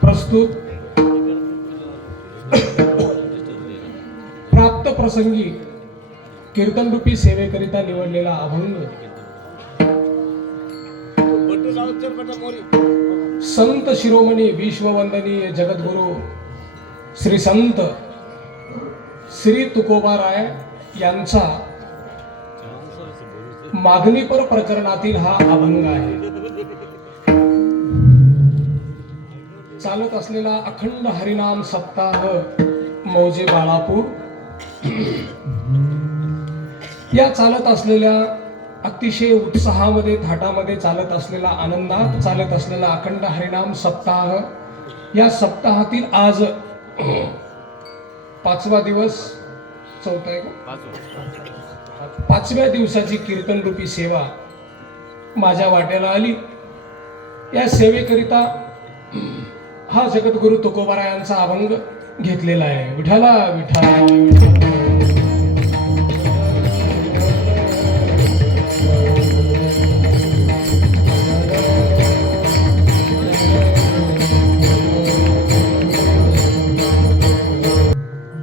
प्रस्तुत प्राप्त प्रसंगी कीर्तनरूपी सेवेकरिता निवडलेला अभंग संत शिरोमणी विश्ववंदनीय जगद्गुरु श्री संत श्री तुकोबाराय यांचा मागणीपर प्रकरणातील हा अभंग आहे. चालत असलेला अखंड हरिनाम सप्ताह मौजे बाळापूर या चालत असलेल्या अतिशय उत्साहामध्ये थाटामध्ये चालत असलेला आनंदात चालत असलेला अखंड हरिनाम सप्ताह या सप्ताहातील आज 5वा दिवस, चौथा आहे का, 5व्या दिवसाची कीर्तन रूपी सेवा माझ्या वाट्याला आली. या सेवेकरिता हा जगद्गुरु तुकोबारायांचा अभंग घेतलेला आहे. विठाला विठा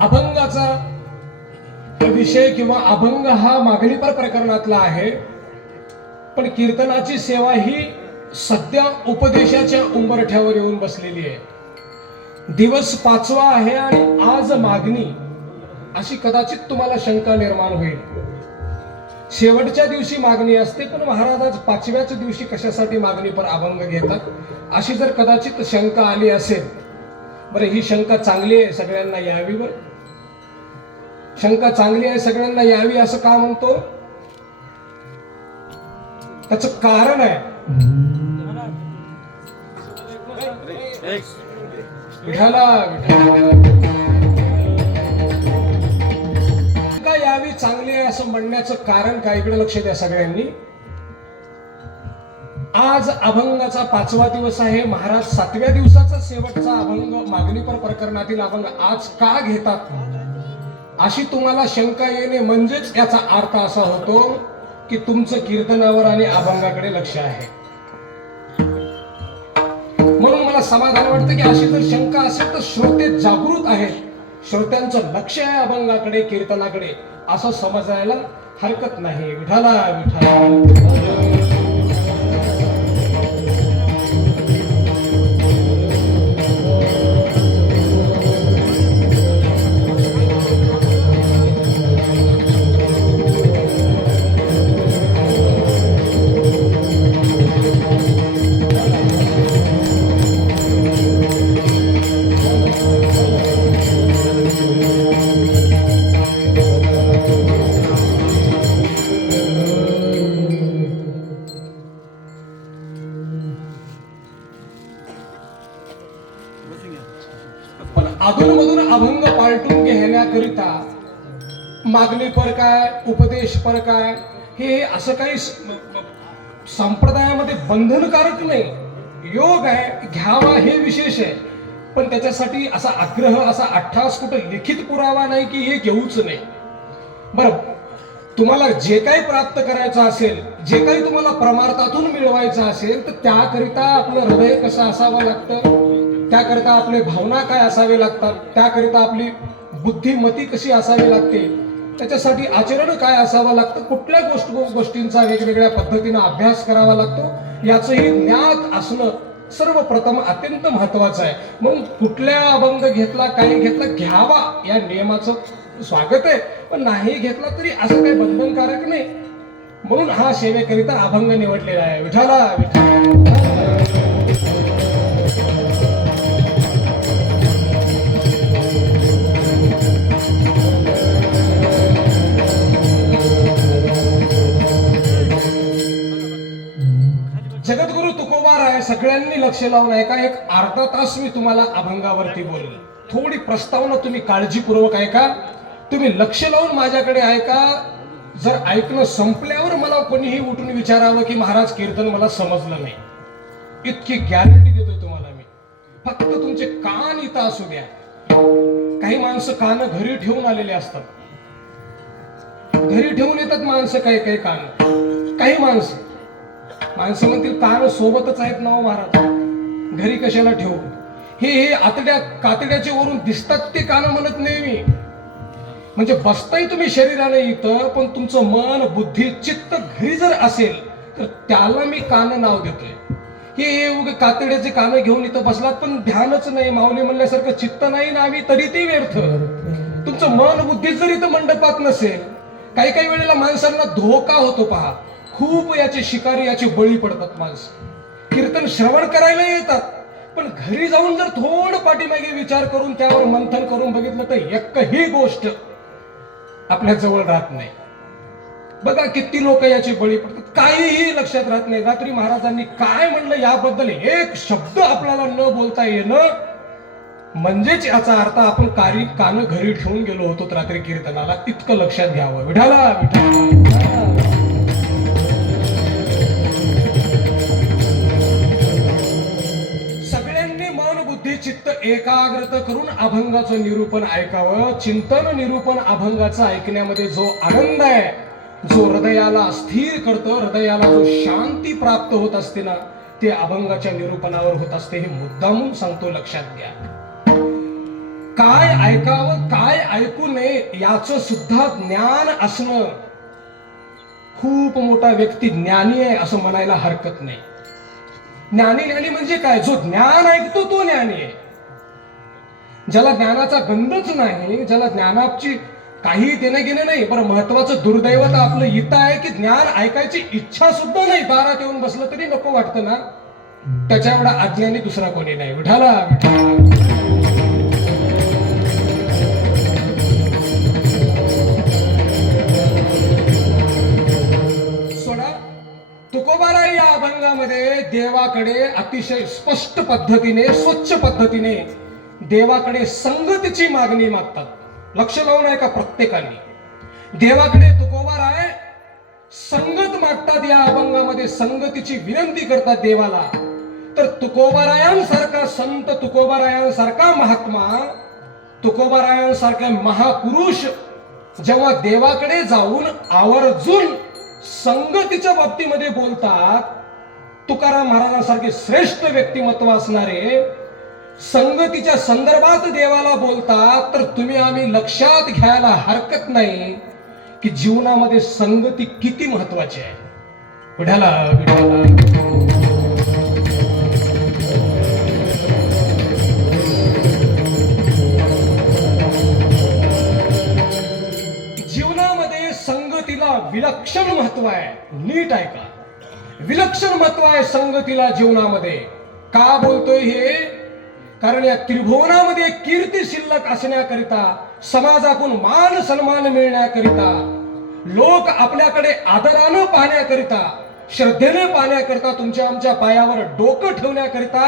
अभंगाचा विषय किंवा अभंग हा मागणीपर प्रकरणातला आहे, पण कीर्तनाची सेवा ही सध्या उपदेशाच्या उंबरठ्यावर येऊन बसलेली आहे. दिवस 5वा आहे आणि आज मागणी, अशी कदाचित तुम्हाला शंका निर्माण होईल. शेवटच्या दिवशी मागणी असते, पण महाराज आज 5व्याच दिवशी कशासाठी मागणीपर अभंग घेतात, अशी जर कदाचित शंका आली असेल. बरं, ही शंका चांगली आहे, सगळ्यांना यावी. बरं, शंका चांगली आहे, सगळ्यांना यावी असं का म्हणतो, त्याचं कारण आहे. विठाला का यावी चांगली आहे असं म्हणण्याचं कारण काय, इकडे लक्ष द्या सगळ्यांनी. आज अभंगाचा 5वा दिवस आहे. महाराज 7व्या दिवसाचा शेवटचा अभंग मागणीपर प्रकरणातील अभंग आज का घेतात अशी तुम्हाला शंका येणे म्हणजेच याचा अर्थ असा होतो की तुमचं कीर्तनावर आणि अभंगाकडे लक्ष आहे. म्हणून मला समाधान वाटतं की अशी जर शंका असेल तर श्रोते जागृत आहेत, श्रोत्यांचं लक्ष आहे अभंगाकडे, कीर्तनाकडे, असं समजायला हरकत नाही. विठाला विठा अधूनमधून अभंग पालटून घेण्याकरिता मागणीपर काय, उपदेशपर काय, हे असं काही संप्रदायामध्ये बंधनकारक नाही. योग आहे, घ्यावा हे विशेष आहे, पण त्याच्यासाठी असा आग्रह, असा अट्टास कुठं लिखित पुरावा नाही की हे घेऊच नाही. बरं, तुम्हाला जे काही प्राप्त करायचं असेल, जे काही तुम्हाला परमार्थातून मिळवायचं असेल, तर त्याकरिता आपलं हृदय कसं असावं लागतं, त्याकरिता आपले भावना काय असावे लागतात, त्याकरिता आपली बुद्धिमती कशी असावी लागते, त्याच्यासाठी आचरण काय असावं लागतं, कुठल्या गोष्टींचा वेगवेगळ्या पद्धतीने अभ्यास करावा लागतो, याचंही ज्ञात असणं सर्वप्रथम अत्यंत महत्वाचं आहे. म्हणून कुठल्या अभंग घेतला, काय घेतला, घ्यावा या नियमाचं स्वागत आहे, पण नाही घेतला तरी असं काही बंधनकारक नाही. म्हणून हा सेवेकरिता अभंग निवडलेला आहे. विठाला विठा जगद्गुरु तुकोबाराय सगळ्यांनी लक्ष लावून ऐका. एक अर्धा तास मी तुम्हाला अभंगावरती बोलेल. थोडी प्रस्तावना तुम्ही काळजीपूर्वक ऐका, तुम्ही लक्ष लावून माझ्याकडे ऐका. जर ऐकणं संपल्यावर मला कोणीही उठून विचारावं की महाराज कीर्तन मला समजलं नाही, इतकी गॅरंटी देतोय तुम्हाला मी. फक्त तुमचे कान इथं असू द्या. काही माणसं कान घरी ठेवून आलेले असतात, घरी ठेवून येतात माणसं, काही काही कान. काही माणसं म्हणतील कान सोबतच आहेत ना महाराज, घरी कशाला ठेवू? हे आतड्या कातड्याचे वरून दिसतात ते कान म्हणत नाही मी. म्हणजे बसताय तुम्ही शरीराने इथं, पण तुमचं मन बुद्धी चित्त घरी जर असेल तर त्याला मी कान नाव देतोय. हे उगे कातड्याचे कान घेऊन इथं बसलात पण ध्यानच नाही, माऊली म्हणल्यासारखं चित्त नाही ना आम्ही, तरी ते व्यर्थ. तुमचं मन बुद्धी जर इथं मंडपात नसेल, काही काही वेळेला माणसांना धोका होतो पहा. खूप याचे शिकारी याचे बळी पडतात माणसं. कीर्तन श्रवण करायला येतात, पण घरी जाऊन जर थोडं पाठीमागे विचार करून त्यावर मंथन करून बघितलं तर एकही गोष्ट आपल्या जवळ राहत नाही. बघा किती लोक याचे बळी पडतात, काहीही लक्षात राहत नाही. रात्री महाराजांनी काय म्हणलं याबद्दल एक शब्द आपल्याला न बोलता येणं म्हणजेच याचा अर्थ आपण कान घरी ठेवून गेलो होतो रात्री कीर्तनाला, इतकं लक्षात घ्यावं. विठाला विठाला. सगळ्यांनी मन बुद्धी चित्त एकाग्रत करून अभंगाचं निरूपण ऐकावं. चिंतन निरूपण अभंगाचं ऐकण्यामध्ये जो आनंद आहे, जो हृदयाला स्थिर करतो, हृदयाला जो शांती प्राप्त होत असते ना, ते अभंगाच्या निरूपणावर होत असते. हे मुद्दामून सांगतो, लक्षात घ्या. काय ऐकावं काय ऐकू नये याचं सुद्धा ज्ञान असणं. खूप मोठा व्यक्ती ज्ञानी आहे असं म्हणायला हरकत नाही. ज्ञानी म्हणजे काय? जो ज्ञान ऐकतो तो ज्ञानी आहे. ज्याला ज्ञानाचा गंधच नाही, ज्याला ज्ञानाची काही देणं घेणं नाही. बरं, महत्वाचं दुर्दैव तर आपलं इथं आहे की ज्ञान ऐकायची इच्छा सुद्धा नाही. दारात येऊन बसलं तरी नको वाटतं ना. त्याच्या एवढा अज्ञानी दुसरा कोणी नाही. विठाला विठाला. तुकोबाराय या अभंगामध्ये देवाकडे अतिशय स्पष्ट पद्धतीने, स्वच्छ पद्धतीने देवाकडे संगतीची मागणी मागतात. लक्ष लावून आहे का प्रत्येकाने? देवाकडे तुकोबाराय संगत मागतात. या अभंगामध्ये संगतीची विनंती करतात देवाला. तर तुकोबारायांसारखा संत, तुकोबारायांसारखा महात्मा, तुकोबारायांसारखे महापुरुष जेव्हा देवाकडे जाऊन आवर्जून संगतीच्या बाबतीमध्ये बोलतात, तुकाराम महाराजांसारखे श्रेष्ठ व्यक्तिमत्व असणारे संगतीच्या संदर्भात देवाला बोलतात, तर तुम्ही आम्ही लक्षात घ्यायला हरकत नाही की जीवनामध्ये संगती किती महत्वाची आहे. विठाला विठाला. विलक्षण महत्व आहे. नीट ऐका, विलक्षण महत्व आहे संगतीला जीवनामध्ये. का बोलतोय हे? कारण या त्रिभुवनामध्ये कीर्ती शिल्लक असण्याकरिता, समाजातून मान सन्मान मिळण्याकरिता, लोक आपल्याकडे आदरानं पाहण्याकरिता, श्रद्धेने पाहण्याकरिता, तुमच्या आमच्या पायावर डोकं ठेवण्याकरिता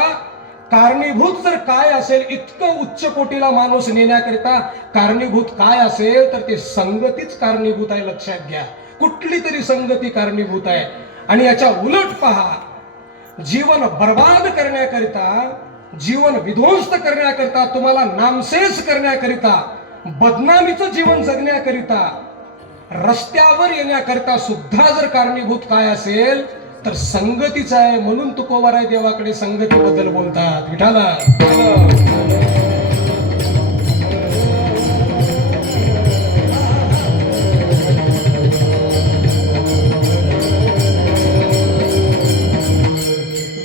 कारणीभूत जर काय असेल, इतकं उच्च कोटीला माणूस नेण्याकरिता कारणीभूत काय असेल तर ते संगतीच कारणीभूत आहे. लक्षात घ्या, कुठली तरी संगती कारणीभूत आहे. आणि याच्या उलट पहा, जीवन बर्बाद करण्याकरिता, जीवन विध्वंस्त करण्याकरिता, तुम्हाला नामशेष करण्याकरिता, बदनामीचं जीवन जगण्याकरिता, रस्त्यावर येण्याकरिता सुद्धा जर कारणीभूत काय असेल तर संगतीच आहे. म्हणून तुकोबाराय देवाकडे संगतीबद्दल बोलतात. विठाला.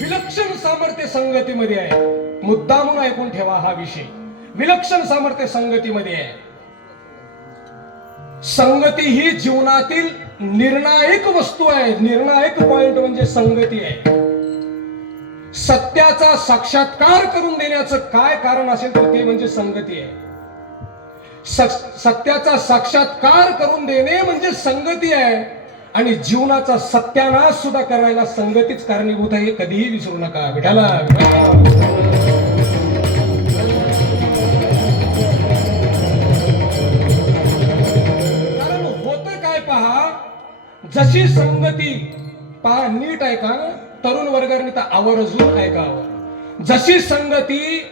विलक्षण सामर्थ्य संगतीमध्ये आहे. मुद्दामून ऐकून ठेवा हा विषय. विलक्षण सामर्थ्य संगतीमध्ये आहे. संगती ही जीवनातील निर्णायक वस्तू आहे. निर्णायक पॉइंट म्हणजे संगती आहे. सत्याचा साक्षात्कार करून देण्याचं काय कारण असेल तर ते म्हणजे संगती आहे. सत्याचा साक्षात्कार करून देणे म्हणजे संगती आहे. आणि जीवनाचा सत्यानाश सुद्धा करायला संगतीच कारणीभूत आहे. कधीही विसरू नका. विठाला. जशी संगती पहा, नीट ऐका, तरुण वर्गाने तर आवर्जून ऐकावं. जशी संगती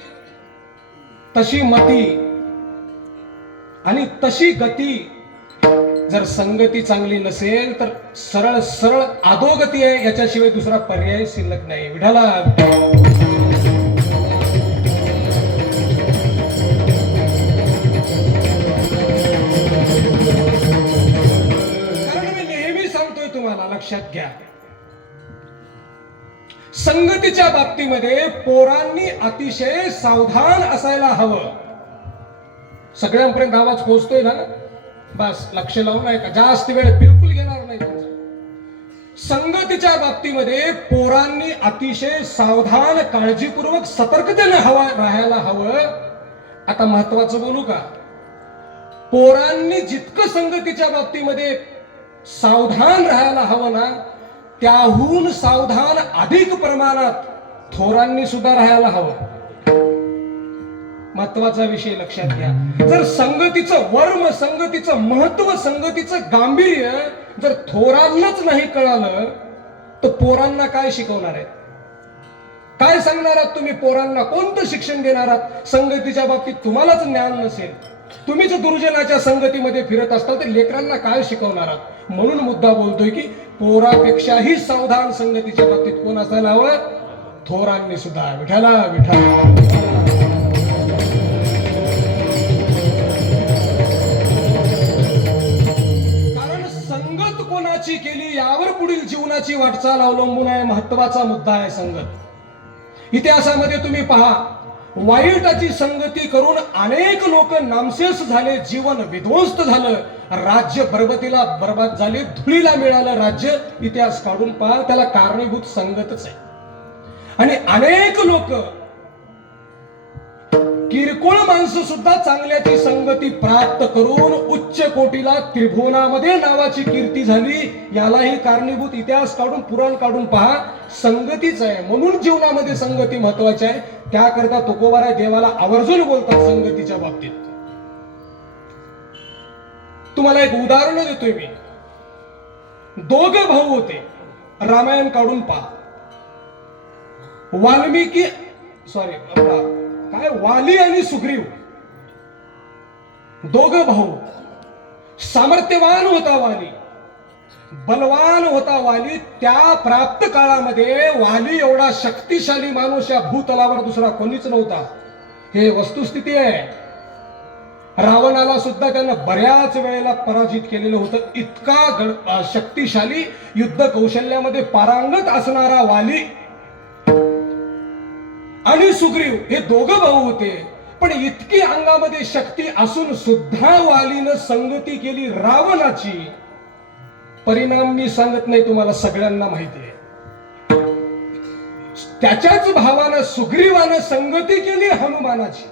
तशी मती आणि तशी गती. जर संगती चांगली नसेल तर सरळ सरळ अधोगती आहे. याच्याशिवाय दुसरा पर्याय शिल्लक नाही. विठाला. लक्षात घ्या. संगतीच्या बाबतीमध्ये पोरांनी अतिशय सावधान असायला हवं. सगळ्यांपर्यंत आवाज पोहोचतोय ना? बस लक्ष लावून आहे का, जास्त वेळ बिलकुल घेणार नाही. संगतीच्या बाबतीमध्ये पोरांनी अतिशय सावधान, काळजीपूर्वक, सतर्कतेने राहायला हवं. आता महत्वाचं बोलू का? पोरांनी जितकं संगतीच्या बाबतीमध्ये सावधान राहायला हवं ना, त्याहून सावधान अधिक प्रमाणात थोरांनी सुद्धा राहायला हवं. महत्वाचा विषय लक्षात घ्या. जर संगतीचं वर्म, संगतीचं महत्व, संगतीचं गांभीर्य जर थोरांनाच नाही कळालं तर पोरांना काय शिकवणार आहे? काय सांगणार आहात तुम्ही पोरांना? कोणतं शिक्षण देणार आहात? संगतीच्या बाबतीत तुम्हालाच ज्ञान नसेल, तुम्हीच दुर्जनाच्या संगतीमध्ये फिरत असताल तर लेकरांना काय शिकवणार आहात? म्हणून मुद्दा बोलतोय की पोरापेक्षाही सावधान संगतीच्या बाबतीत कोण असायला हवं? थोरांनी सुद्धा. विठाला विठा. संगत कोणाची केली यावर पुढील जीवनाची वाटचाल अवलंबून आहे. महत्वाचा मुद्दा आहे संगत. इतिहासामध्ये तुम्ही पहा, वाईटाची संगती करून अनेक लोक नामशेष झाले, जीवन विध्वंस्त झालं, राज्य बरबतीला बरबाद झाले, धुळीला मिळालं राज्य. इतिहास काढून पहा, त्याला कारणीभूत संगतच आहे. आणि अनेक लोक, किरकोळ माणसं सुद्धा चांगल्याची संगती प्राप्त करून उच्च कोटीला त्रिभुवनामध्ये नावाची कीर्ती झाली. यालाही कारणीभूत इतिहास काढून, पुराण काढून पहा, संगतीच आहे. म्हणून जीवनामध्ये संगती महत्वाची आहे. त्याकरता तुकोबाराय देवाला आवर्जून बोलतात संगतीच्या बाबतीत. तुम्हाला एक उदाहरण देतोय मी. दोघं भाऊ होते, रामायण काढून पहा. वाली आणि सुग्रीव, दोघं भाऊ. सामर्थ्यवान होता वाली, बलवान होता वाली. त्या प्राप्त काळामध्ये वाली एवढा शक्तिशाली माणूस या भूतलावर दुसरा कोणीच नव्हता. हे वस्तुस्थिती आहे. रावणाला सुद्धा त्यानं बऱ्याच वेळेला पराजित केलेलं होतं. इतका शक्तिशाली, युद्ध कौशल्यामध्ये पारंगत असणारा वाली आणि सुग्रीव हे दोघं भाऊ होते. पण इतकी अंगामध्ये शक्ती असून सुद्धा वालीनं संगती केली रावणाची. परिणाम मी सांगत नाही, तुम्हाला सगळ्यांना माहिती आहे. त्याच्याच भावानं सुग्रीवानं संगती केली हनुमानाची.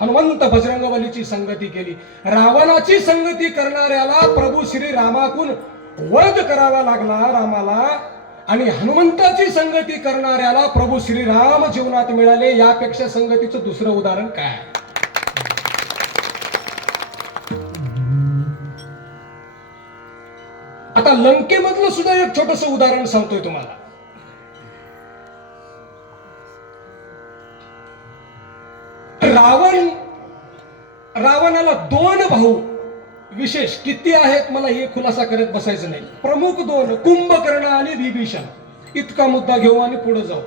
हनुमंत बजरंगबलीची संगती केली. रावणाची संगती करणाऱ्याला प्रभू श्री रामाकून वध करावा लागला रामाला, आणि हनुमंताची संगती करणाऱ्याला प्रभू श्रीराम जीवनात मिळाले. यापेक्षा संगतीचं दुसरं उदाहरण काय? आता लंकेमधलं सुद्धा एक छोटस उदाहरण सांगतोय तुम्हाला. रावणाला दोन भाऊ विशेष. किती आहेत मला हे खुलासा करत बसायचं नाही. प्रमुख दोन, कुंभकर्ण आणि विभीषण. इतका मुद्दा घेऊ आणि पुढे जाऊ.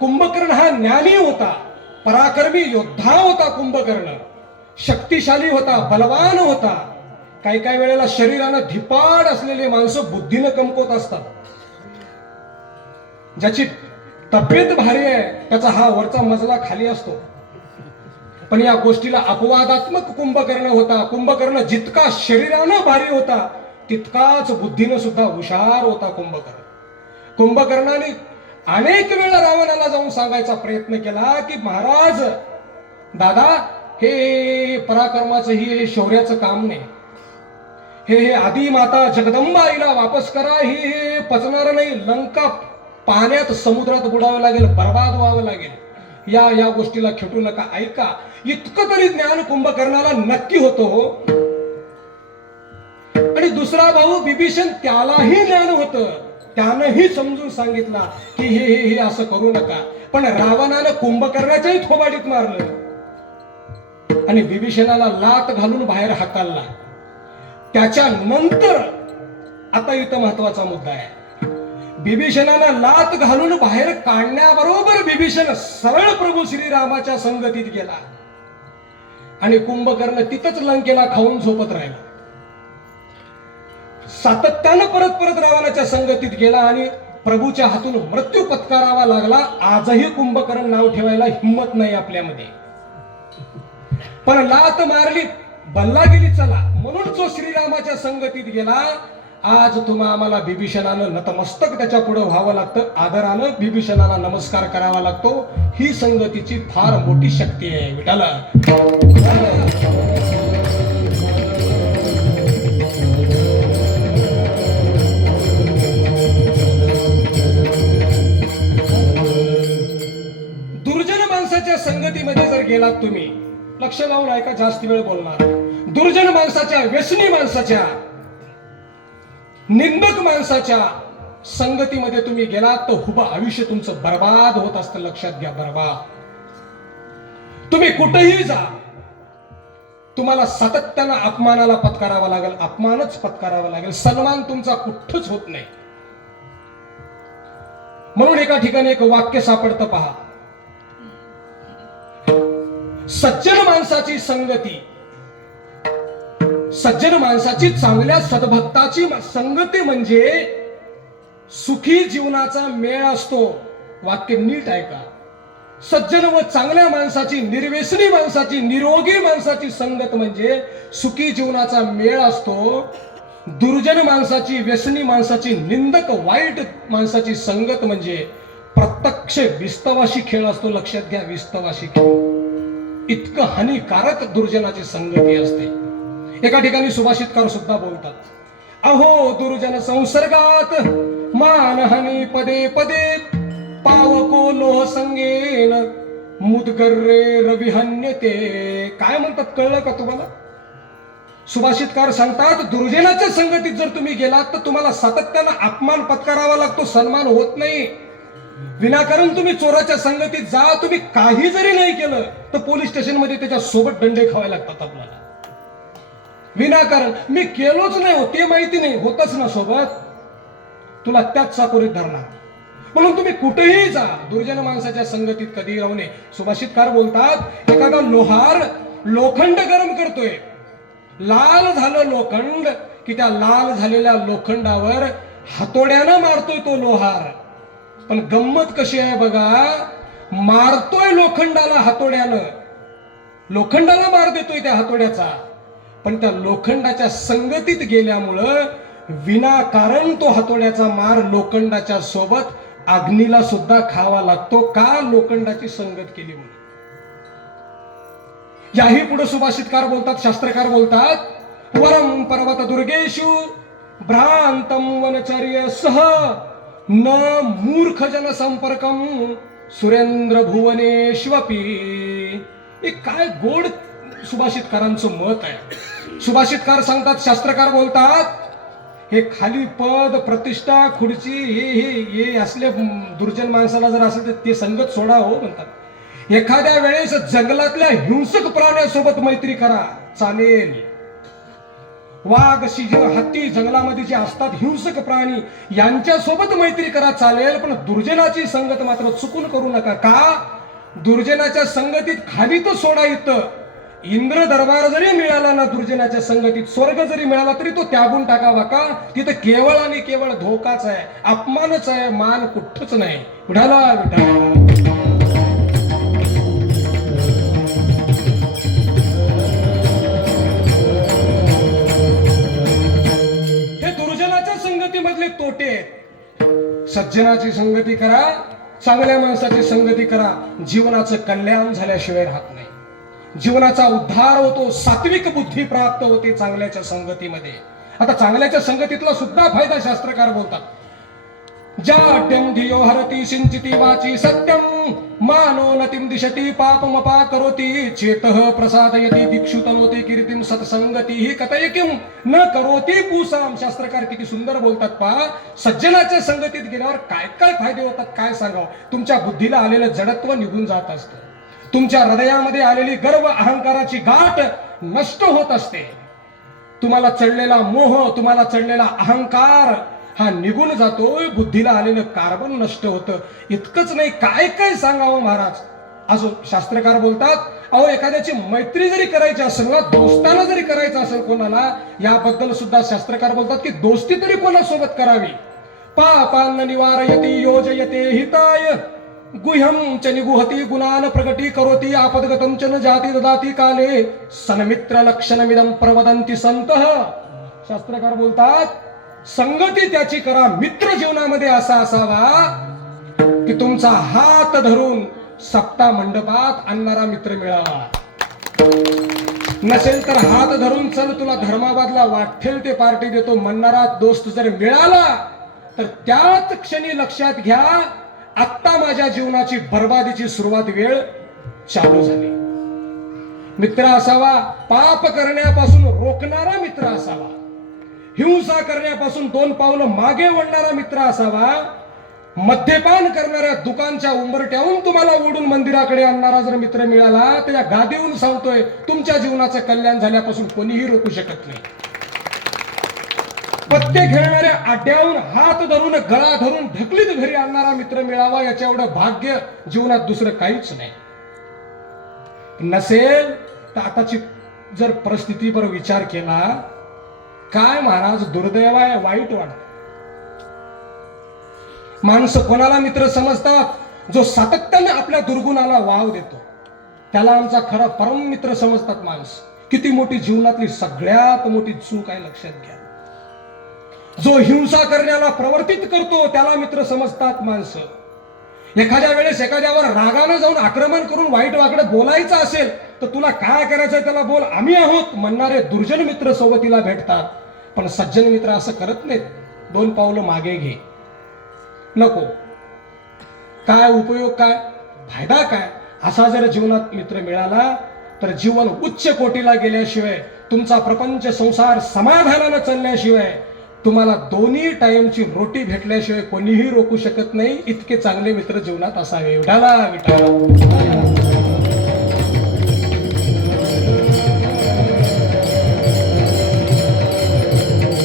कुंभकर्ण हा ज्ञानी होता, पराक्रमी योद्धा होता. कुंभकर्ण शक्तिशाली होता, बलवान होता. काही काही वेळेला शरीरानं धिपाड असलेले माणसं बुद्धीनं कमकुवत असतात. ज्याची तब्येत भारी आहे त्याचा हा वरचा मजला खाली असतो. पण या गोष्टीला अपवादात्मक कुंभकर्ण होता. कुंभकर्ण जितका शरीरानं भारी होता तितकाच बुद्धीनं सुद्धा हुशार होता कुंभकर्णाने अनेक वेळा रावणाला जाऊन सांगायचा प्रयत्न केला की महाराज दादा, हे पराक्रमाचं हे शौर्याचं काम नाही. हे आदी माता जगदंबाईला वापस करा. हे पचणार नाही. लंका पाण्यात, समुद्रात बुडावं लागेल, बर्बाद व्हावं लागेल. या गोष्टीला खेटू नका. ऐका, इतकं तरी ज्ञान कुंभकर्णाला नक्की होतो. आणि दुसरा भाऊ विभीषण, त्यालाही ज्ञान होतं. त्यानंही समजून सांगितला की हे असं करू नका. पण रावणानं कुंभकर्णाच्याही थोबाडीत मारलं आणि विभीषणाला लात घालून बाहेर हाकलला. त्याच्यानंतर आता इथं महत्वाचा मुद्दा आहे. विभीषणाला लात घालून बाहेर काढण्याबरोबर विभीषण सरळ प्रभू श्रीरामाच्या संगतीत गेला. आणि कुंभकर्ण तिथंच लंकेला खाऊन झोपत राहिला. सातत्यानं परत परत रावणाच्या संगतीत गेला आणि प्रभूच्या हातून मृत्यू पत्करावा लागला. आजही कुंभकर्ण नाव ठेवायला हिंमत नाही आपल्यामध्ये. पण लात मारली बल्ला गेली चला म्हणून जो श्रीरामाच्या संगतीत गेला. आज तुम्हा आम्हाला बिभीषणानं नतमस्तक त्याच्या पुढे व्हावं लागतं, आदरानं बिभीषणाला नमस्कार करावा लागतो. ही संगतीची फार मोठी शक्ती आहे. विठाला दुर्जन माणसाच्या संगतीमध्ये जर गेलात तुम्ही, लक्ष लावून ऐका, जास्त वेळ बोलणार. दुर्जन माणसाच्या, व्यसनी माणसाच्या, निंदक माणसाच्या संगतीमध्ये तुम्ही गेलात तर उभं आयुष्य तुमचं बर्बाद होत असतं. लक्षात घ्या, बर्बाद. तुम्ही कुठेही जा, तुम्हाला सातत्यानं अपमानाला पत्करावा लागेल, अपमानच पत्करावा लागेल. सन्मान तुमचा कुठंच होत नाही. म्हणून एका ठिकाणी एक वाक्य सापडतं पहा. सज्जन माणसाची संगती, सज्जन माणसाची, चांगल्या सद्भक्ताची संगती म्हणजे सुखी जीवनाचा मेळ असतो. वाक्य नीट ऐका. सज्जन व चांगल्या माणसाची, निर्व्यसनी माणसाची, निरोगी माणसाची संगत म्हणजे सुखी जीवनाचा मेळ असतो. दुर्जन माणसाची, व्यसनी माणसाची, निंदक वाईट माणसाची संगत म्हणजे प्रत्यक्ष विस्तवाशी खेळ असतो. लक्षात घ्या, विस्तवाशी खेळ. इतकं हानिकारक दुर्जनाची संगती असते. एका ठिकाणी सुभाषितकार सुद्धा बोलतात, अहो दुर्जन संसर्गात मानहानी पदे पदे पावको लोह संगेन मुदगर्रे रविहन्यते. काय म्हणतात कळलं का तुम्हाला? सुभाषितकार सांगतात, दुर्जनाच्या संगतीत जर तुम्ही गेलात तर तुम्हाला सातत्यानं अपमान पत्करावा लागतो, सन्मान होत नाही. विनाकारण तुम्ही चोराच्या संगतीत जा, तुम्ही काही जरी नाही केलं तर पोलीस स्टेशन मध्ये त्याच्या सोबत दंडे खावायला लागतात आपल्याला. विनाकारण मी केलोच नाही, ते माहिती नाही, होतच ना सोबत, तुला त्याच चाकोरीत धरणार. म्हणून तुम्ही कुठेही जा, दुर्जन माणसाच्या संगतीत कधी राहू नये. सुभाषितकार बोलतात, एखादा लोहार लोखंड गरम करतोय, लाल झालं लोखंड की त्या लाल झालेल्या लोखंडावर हातोड्यानं मारतोय तो लोहार. पण गंमत कशी आहे बघा, मारतोय लोखंडाला हातोड्यानं, लोखंडाला मार देतोय त्या हातोड्याचा, पण त्या लोखंडाच्या संगतीत गेल्यामुळं विनाकारण तो हातोड्याचा मार लोखंडाच्या सोबत अग्नीला सुद्धा खावा लागतो. का? लोखंडाची संगत केली म्हणून. याही पुढे सुभाषितकार बोलतात, शास्त्रकार बोलतात, वरम पर्वत दुर्गेशु भ्रांतम वनचर्य सह न मूर्ख जन संपर्कम सुरेंद्र भुवनेश्वपी. हे काय गोड सुभाषितकारांचं मत आहे. सुभाषितकार सांगतात, शास्त्रकार बोलतात, हे खाली पद प्रतिष्ठा खुर्ची हे असले दुर्जन माणसाला जर असेल तर ते संगत सोडा हो म्हणतात. एखाद्या वेळेस जंगलातल्या हिंसक प्राण्यासोबत मैत्री करा चालेल. वाघ, सिंह, हत्ती जंगलामध्ये जे असतात हिंसक प्राणी यांच्या सोबत मैत्री करा चालेल, पण दुर्जनाची संगत मात्र चुकून करू नका. का? दुर्जनाच्या संगतीत खाली तर सोडा येतं. इंद्र दरबार जरी मिळाला ना दुर्जनाच्या संगतीत, स्वर्ग जरी मिळाला तरी तो त्यागून टाकावा. का? तिथं केवळ आणि केवळ धोकाच आहे, अपमानच आहे, मान कुठंच नाही. विठाला विठाला. संगतीमधले तोटे. सज्जनाची संगती करा, चांगल्या माणसाची संगती करा, जीवनाचं कल्याण झाल्याशिवाय राहत नाही. जीवनाचा उद्धार होतो, सात्विक बुद्धी प्राप्त होते चांगल्याच्या संगतीमध्ये. आता चांगल्याच्या संगतीतला सुद्धा फायदा शास्त्रकार बोलतात, जाट्यम धियो हरती सिंचिती वाची सत्यम मानो नतिम दिशती पापमपा करोति चेतः प्रसादयति दिक्षु तनोति कीर्तिम सत्संगती ही कथयकिम न करोति पूसाम. शास्त्रकार किती सुंदर बोलतात पहा. सज्जनाच्या संगतीत गेल्यावर काय काय फायदे होतात काय सांगावं. तुमच्या बुद्धीला आलेलं जडत्व निघून जात असतं, तुमच्या हृदयामध्ये आलेली गर्व अहंकाराची गाठ नष्ट होत असते, तुम्हाला चढलेला मोह, तुम्हाला चढलेला अहंकार हा निघून जातोय, बुद्धीला आलेलं कार्बन नष्ट होतं. इतकंच नाही, काय काय सांगावं महाराज. अजून शास्त्रकार बोलतात, अहो एखाद्याची मैत्री जरी करायची असेल ना, दोस्ताना जरी करायचं असेल कोणाला, याबद्दल सुद्धा शास्त्रकार बोलतात की दोस्ती तरी कोणासोबत करावी. पापान्न निवारयति योजयते हिताय गुह्यं च निगुहति गुणान प्रगटी करोति आपदगतं च न जाति ददाति काले सन्मित्र लक्षणमिदं प्रवदन्ति संतः. शास्त्रकार बोलतात संगती त्याची करा, मित्र जीवनामध्ये असा असावा की तुमचा हात धरून सप्ता मंडपात आणणारा मित्र मिळावा. नसेल तर हात धरून चल तुला धर्माबादला वाटेल ते पार्टी देतो म्हणणारा दोस्त जर मिळाला तर त्याच क्षणी लक्षात घ्या, आत्ता माझ्या जीवनाची बर्बादीची सुरुवात वेळ चालू झाली. मित्र असावा पाप करण्यापासून रोखणारा मित्र असावा, हिंसा करण्यापासून 2 पावलं मागे वळणारा मित्र असावा, मद्यपान करणाऱ्या दुकानच्या उंबरट्याहून तुम्हाला ओढून मंदिराकडे आणणारा जर मित्र मिळाला तर या गादीहून सांगतोय तुमच्या जीवनाचं कल्याण झाल्यापासून कोणीही रोखू शकत नाही. पत्ते खेळणाऱ्या आड्याहून हात धरून गळा धरून ढकलीत घरी आणणारा मित्र मिळावा, याच्या एवढं भाग्य जीवनात दुसरं काहीच नाही. नसेल तर आताची जर परिस्थितीवर विचार केला, काय महाराज दुर्दैव आहे, वाईट वाटत. माणसं कोणाला मित्र समजतात? जो सातत्याने आपल्या दुर्गुणाला वाव देतो त्याला आमचा खरा परम मित्र समजतात माणसं. किती मोठी जीवनातली सगळ्यात मोठी चूक आहे लक्षात घ्या. जो हिंसा करण्याला प्रवर्तित करतो त्याला मित्र समजतात माणसं. एखाद्या वेळेस एखाद्यावर रागाने जाऊन आक्रमण करून वाईट वाकडं बोलायचं असेल तर तुला काय करायचंय त्याला बोल, आम्ही आहोत म्हणणारे दुर्जन मित्र सोबतीला भेटतात. पण सज्जन मित्र असं करत नाहीत, 2 पावलं मागे घे, नको, काय उपयोग, काय फायदा, काय. असा जर जीवनात मित्र मिळाला तर जीवन उच्च कोटीला गेल्याशिवाय, तुमचा प्रपंच संसार समाधानानं चालल्याशिवाय, तुम्हाला दोन्ही टाइमची रोटी भेटल्याशिवाय कोणीही रोखू शकत नाही. इतके चांगले मित्र जीवनात असावे. विठाला विठाला.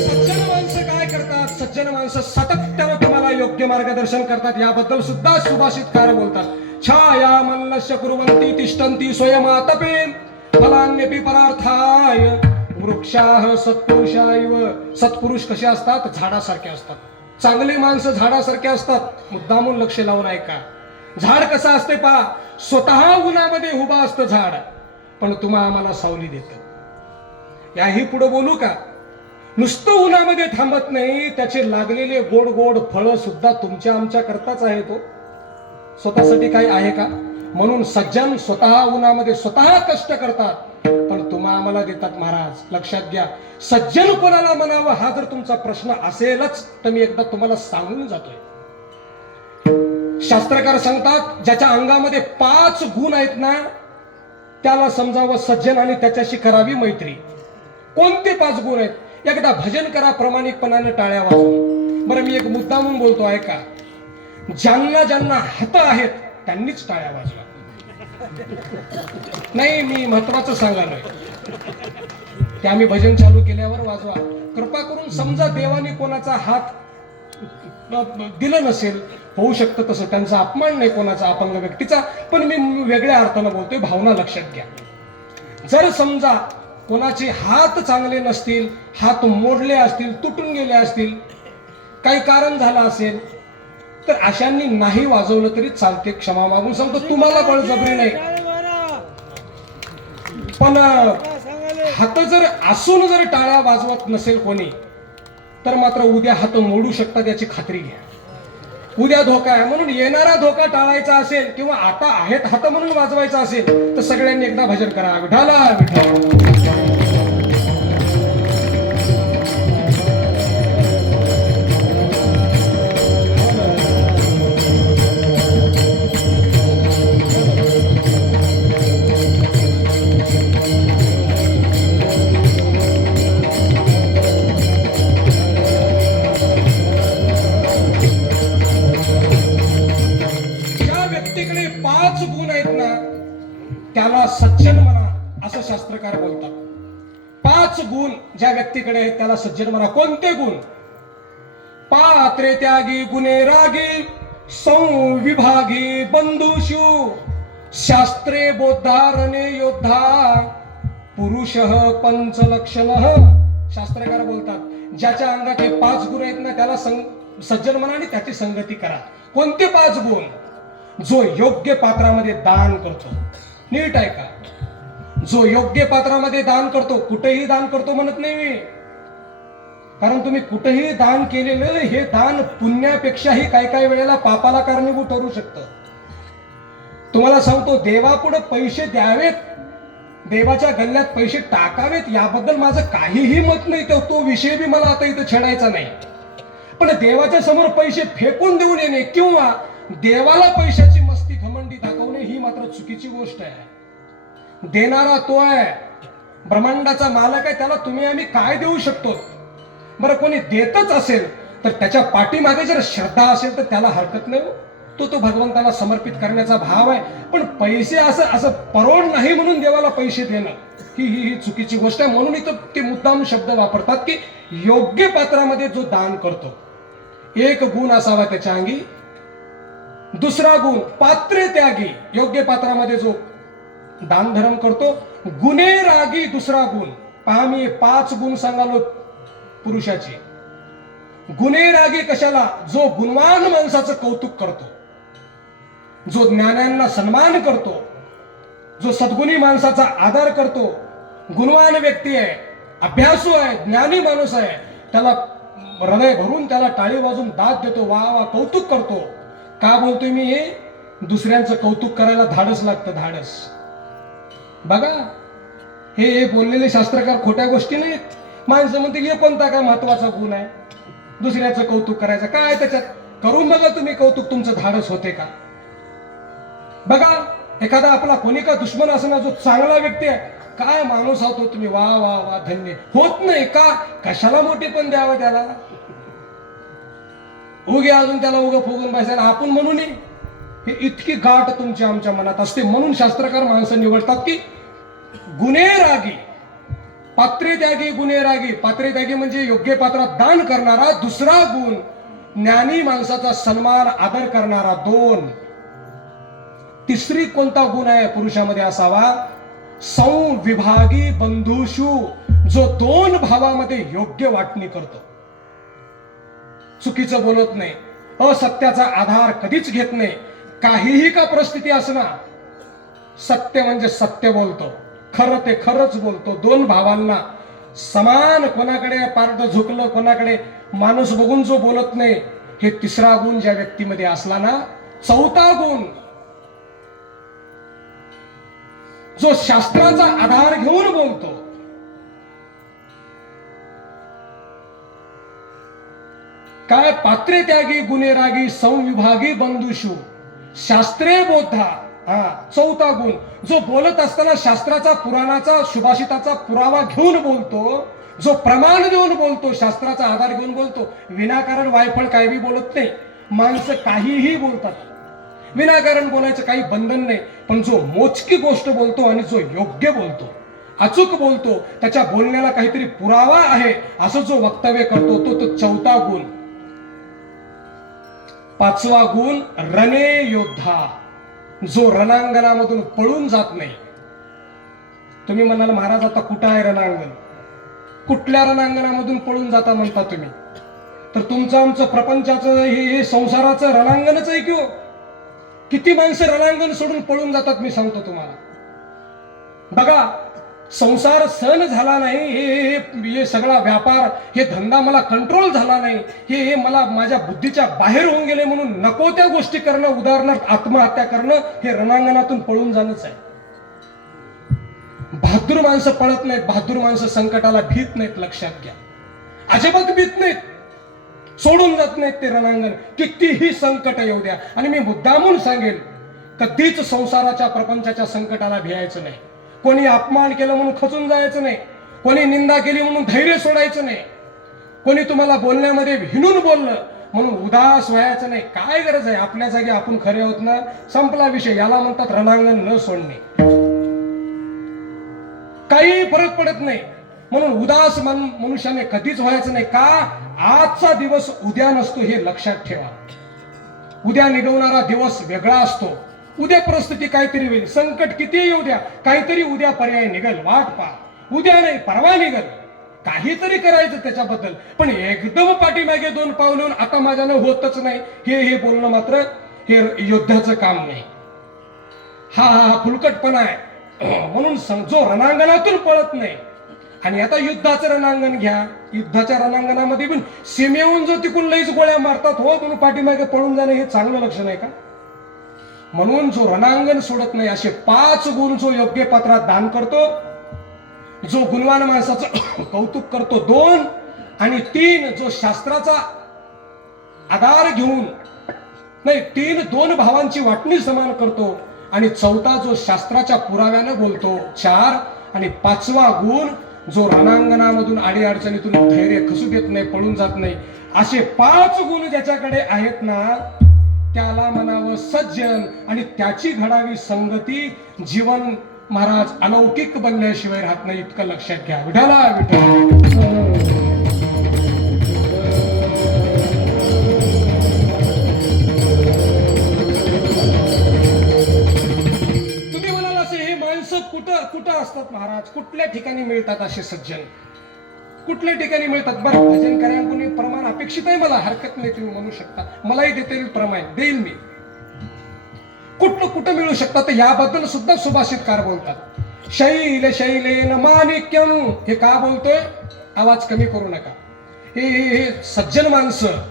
सज्जन माणसं काय करतात? सज्जन माणसं सातत्यानं तुम्हाला योग्य मार्गदर्शन करतात. याबद्दल सुद्धा सुभाषितकार बोलतात, छाया मल्लस्य कुर्वन्ति तिष्ठन्ति स्वयमातपे फलान्यपि परार्थाय वृक्षाः सत्पुरुषायव. सत्पुरुष कसे असतात? झाडासारखे असतात. चांगली माणसं झाडासारखे असतात. मुद्दामून लक्ष लावून ऐका. झाड कसं असते पहा, स्वतः उन्हामध्ये उभा असतं झाड, पण तुम्हा आम्हाला सावली देतं. याही पुढे बोलू का? नुसतं उन्हामध्ये थांबत नाही, त्याचे लागलेले गोड गोड फळं सुद्धा तुमच्या आमच्या करताच आहे. तो स्वतःसाठी काही आहे का? म्हणून सज्जन स्वतः उन्हामध्ये स्वतः कष्ट करतात, पण तुम्हा आम्हाला देतात. महाराज लक्षात घ्या, सज्जन कोणाला म्हणावं हा जर तुमचा प्रश्न असेलच तर मी एकदा तुम्हाला सांगून जातोय. शास्त्रकार सांगतात, ज्याच्या अंगामध्ये 5 गुण आहेत ना त्याला समजावं सज्जन आणि त्याच्याशी करावी मैत्री. कोणते 5 गुण आहेत? एकदा भजन करा प्रामाणिकपणाने टाळ्या वाजवून. बरं मी एक मुद्दा म्हणून बोलतो ऐका. ज्यांना ज्यांना हात आहेत त्यांनीच टाळ्या वाजवा. नाही, मी महत्वाचं सांगालोय ते आम्ही भजन चालू केल्यावर वाजवा. कृपा करून समजा देवाने कोणाचा हात दिलं नसेल, होऊ शकतं तसं, त्यांचा अपमान नाही कोणाचा अपंग व्यक्तीचा, पण मी वेगळ्या अर्थानं बोलतोय, भावना लक्षात घ्या. जर समजा कोणाचे हात चांगले नसतील, हात मोडले असतील, तुटून गेले असतील, काही कारण झालं असेल तर अशांनी नाही वाजवलं तरी चालते. क्षमा मागून सांगतो, तुम्हाला बळजबरी नाही. पण हात जर असून जर टाळ्या वाजवत नसेल कोणी तर मात्र उद्या हात मोडू शकतात याची खात्री घ्या. उद्या धोका आहे. म्हणून येणारा धोका टाळायचा असेल किंवा आता आहेत हात म्हणून वाजवायचा असेल तर सगळ्यांनी एकदा भजन करा. विठाला विठ्ठल. त्याला सज्जन म्हणा असं शास्त्रकार बोलतात. 5 गुण ज्या व्यक्तीकडे आहेत त्याला सज्जन म्हणा. कोणते गुण? पात्रे त्यागी गुणे रागी संविभागी बंधुषु शास्त्रे बोद्धा रणे योद्धा पुरुष पंचलक्षण. शास्त्रकार बोलतात ज्याच्या अंगात हे 5 गुण आहेत ना त्याला सज्जन म्हणा आणि त्याची संगती करा. कोणते 5 गुण? जो योग्य पात्रामध्ये दान करतो. नीट आहे का? जो योग्य पात्रामध्ये दान करतो. कुठेही दान करतो म्हणत नाही मी, कारण तुम्ही कुठेही दान केलेलं हे दान पुण्यापेक्षाही काही वेळेला पापाला कारणीभूत ठरू शकतं. तुम्हाला सांगतो, देवापुढे पैसे द्यावेत, देवाच्या गल्ल्यात पैसे टाकावेत याबद्दल माझं काहीही मत नाही. तो विषय बी मला आता इथं छेडायचा नाही. पण देवाच्या समोर पैसे फेकून देऊन येणे किंवा देवाला पैशाची मस्ती घमंडी दाखवणे ही मात्र चुकीची गोष्ट आहे. देणारा तो आहे, ब्रह्मांडाचा मालक आहे, त्याला तुम्ही आम्ही काय देऊ शकतो? बरं, कोणी देतच असेल तर त्याच्या पाठीमागे जर श्रद्धा असेल तर त्याला हरकत नाही. तो भगवंताला समर्पित करण्याचा भाव आहे. पण पैसे असं परोड नाही म्हणून देवाला पैसे देणं ही चुकीची गोष्ट आहे. म्हणून इथं ते मुद्दाम शब्द वापरतात की योग्य पात्रामध्ये जो दान करतो. 1 गुण असावा त्याच्या अंगी. दुसरा गुण पात्रे त्यागी. योग्य पात्रामध्ये जो दान धर्म करतो. गुणे रागी दुसरा गुण. पहा, मी 5 गुण सांगालो पुरुषाचे. गुणे रागी कशाला? जो गुणवान माणसाचं कौतुक करतो, जो ज्ञानांना सन्मान करतो, जो सद्गुणी माणसाचा आदर करतो. गुणवान व्यक्ती आहे, अभ्यासू आहे, ज्ञानी माणूस आहे, त्याला हृदय भरून त्याला टाळी वाजून दाद देतो, वा वा कौतुक करतो. का बोलतोय मी हे? दुसऱ्यांचं कौतुक करायला धाडस लागतं, धाडस. बघा, हे बोललेले शास्त्रकार खोट्या गोष्टी नाहीत. माणसं म्हणतील हे कोणता काय महत्वाचा गुण आहे दुसऱ्याचं कौतुक करायचं? काय त्याच्यात? करून बघा तुम्ही कौतुक, तुमचं धाडस होते का? बघा, एखादा आपला कोणी का दुश्मन असणार जो चांगला व्यक्ती आहे, काय माणूस होतो तुम्ही, वा वा वा धन्य. होत नाही का? कशाला मोठे पण द्यावं त्याला? उगे अजून त्याला उगं फुगून बसायला आपण म्हणून हे इतकी गाठ तुमच्या आमच्या मनात असते. म्हणून शास्त्रकार माणसं निवडतात की गुणे रागी, पात्रे त्यागी, गुणे रागी. पात्रे त्यागी म्हणजे योग्य पात्रात दान करणारा. दुसरा गुण ज्ञानी माणसाचा सन्मान आदर करणारा. 2. तिसरी कोणता गुण आहे पुरुषामध्ये असावा? संविभागी बंधुषु. जो 2 भावामध्ये योग्य वाटणी करतो, चुकीचं बोलत नाही, असत्याचा आधार कधीच घेत नाही. काहीही का परिस्थिती असणार, सत्य म्हणजे सत्य बोलतो, खरं ते खरंच बोलतो. 2 भावांना समान, कोणाकडे पारड झुकलं, कोणाकडे माणूस बघून जो बोलत नाही. हे तिसरा गुण ज्या व्यक्तीमध्ये असला ना. 4था गुण, जो शास्त्राचा आधार घेऊन बोलतो. काय? पात्रे त्यागी, गुणे रागी, संविभागी बंधुषु, शास्त्रे बोधा. 4था गुण, जो बोलत असताना शास्त्राचा, पुराणाचा, सुभाषिताचा पुरावा घेऊन बोलतो, जो प्रमाण देऊन बोलतो, शास्त्राचा आधार घेऊन बोलतो. विनाकारण वायफळ काय बी बोलत नाही. माणसं काहीही बोलतात, विनाकारण बोलायचं काही बंधन नाही. पण जो मोजकी गोष्ट बोलतो आणि जो योग्य बोलतो, अचूक बोलतो, त्याच्या बोलण्याला काहीतरी पुरावा आहे असं जो वक्तव्य करतो, तो 4था गुण. 5वा गुण रणे योद्धा. जो रणांगणामधून पळून जात नाही. तुम्ही म्हणाल महाराज आता कुठं आहे रणांगण? कुठल्या रणांगणामधून पळून जाता म्हणता तुम्ही? तर तुमचं आमचं प्रपंचाचं हे संसाराचं रणांगणच आहे की हो. किती माणसं रणांगण सोडून पळून जातात मी सांगतो तुम्हाला. बघा, संसार सहन झाला नाही, हे सगळा व्यापार, हे धंदा मला कंट्रोल झाला नाही, हे मला माझ्या बुद्धीच्या बाहेर होऊन गेले म्हणून नको त्या गोष्टी करणं, उदाहरणार्थ आत्महत्या करणं, हे रणांगणातून पळून जाणंच आहे. बहादूर माणसं पळत नाहीत, बहादूर माणसं संकटाला भीत नाहीत. लक्षात घ्या, अजिबात भीत नाहीत, सोडून जात नाहीत ते रणांगण. कितीही संकट येऊ द्या. आणि मी मुद्दामून सांगेन, कधीच संसाराच्या प्रपंचाच्या संकटाला भियायचं नाही. कोणी अपमान केलं म्हणून खचून जायचं नाही, कोणी निंदा केली म्हणून धैर्य सोडायचं नाही, कोणी तुम्हाला बोलण्यामध्ये हिणून बोललं म्हणून उदास व्हायचं नाही. काय गरज आहे? आपल्या जागी आपण खरे आहोत ना, संपला विषय. याला म्हणतात रणांगण न सोडणे. काही फरक पडत नाही. म्हणून उदास मनुष्याने कधीच व्हायचं नाही. का? आजचा दिवस उद्या नसतो, हे लक्षात ठेवा. उद्या निघवणारा दिवस वेगळा असतो, उद्या परिस्थिती काहीतरी होईल, संकट किती येऊ द्या, काहीतरी उद्या पर्याय निघल, वाट पहा. उद्या नाही परवा निघल, काहीतरी करायचं त्याच्याबद्दल. पण एकदम पाठीमागे 2 पावलं आता माझ्यानं होतच नाही हे बोलणं मात्र हे योद्ध्याचं काम नाही. हा फुलकटपणा आहे. म्हणून जो रणांगणातून पळत नाही, आणि आता युद्धाचं रणांगण घ्या, युद्धाच्या रणांगणामध्ये पण सीमेहून जो तिकून लईच गोळ्या मारतात हो म्हणून पाठीमागे पळून जाणं हे चांगलं लक्षण आहे का? म्हणून जो रणांगण सोडत नाही, असे 5 गुण जो योग्य पात्रात दान करतो, जो गुणवान माणसाचं कौतुक करतो 2, आणि 3 जो शास्त्राचा आधार घेऊन नाही 2 भावांची वाटणी समान करतो, आणि 4 जो शास्त्राच्या पुराव्यानं बोलतो 4, आणि 5वा गुण जो रणांगणामधून अडीअडचणीतून धैर्य खसू देत नाही, पळून जात नाही. असे 5 गुण ज्याच्याकडे आहेत ना, त्याला म्हणावं सज्जन, आणि त्याची घडावी संगती. जीवन महाराज अलौकिक बनल्याशिवाय राहत नाही, इतकं लक्षात घ्या. विठाला विठ्ठल. कुठं असतात महाराज, कुठल्या ठिकाणी मिळतात असे सज्जन, कुठल्या ठिकाणी मिळतात? बरं, भजन करायला कोणी प्रमाण अपेक्षित आहे, मला हरकत नाही, तुम्ही म्हणू शकता, मलाही देता येईल प्रमाण, देईल मी. कुठं मिळू शकतात याबद्दल सुद्धा सुभाषितकार बोलतात. शैल शैलेन माणिक्यम. हे का बोलतोय? आवाज कमी करू नका. हे सज्जन माणसं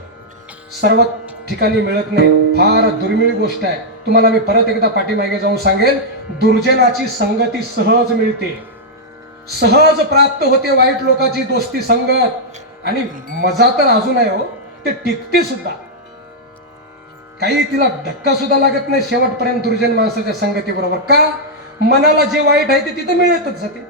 सर्व ठिकाणी मिळत नाही, फार दुर्मिळ गोष्ट आहे. तुम्हाला मी परत एकदा पाठीमागे जाऊन सांगेल, दुर्जनाची संगती सहज मिळते, सहज प्राप्त होते. वाईट लोकांची दोस्ती संगत, आणि मजा तर अजून आहे हो, ते टिकते सुद्धा, काही तिला धक्का सुद्धा लागत नाही शेवटपर्यंत दुर्जन माणसाच्या संगती बरोबर. का? मनाला जे वाईट आहे ते तिथं मिळतच जाते,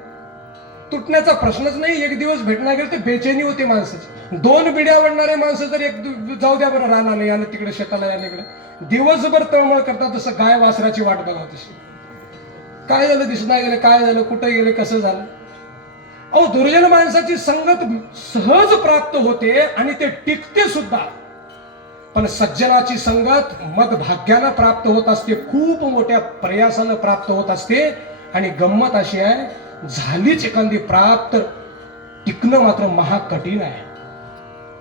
तुटण्याचा प्रश्नच नाही. एक दिवस भेटणार गेलं तर बेचैनी होते माणसाची. 2 बिड्या वडणारे माणसं जर एक जाऊ द्या बरं, रानाला यानं तिकडे, शेताला यानं इकडे, दिवसभर तळमळ करतात, जसं गाय वासराची वाट बघा तशी. काय झालं दिसणार गेलं, काय झालं, कुठं गेले, कसं झालं. अहो, दुर्जन माणसाची संगत सहज प्राप्त होते आणि ते टिकते सुद्धा. पण सज्जनाची संगत मग भाग्यानं प्राप्त होत असते, खूप मोठ्या प्रयासानं प्राप्त होत असते. आणि गंमत अशी आहे, झालीच एखादी प्राप्त, टिकणं मात्र महाकठीण आहे.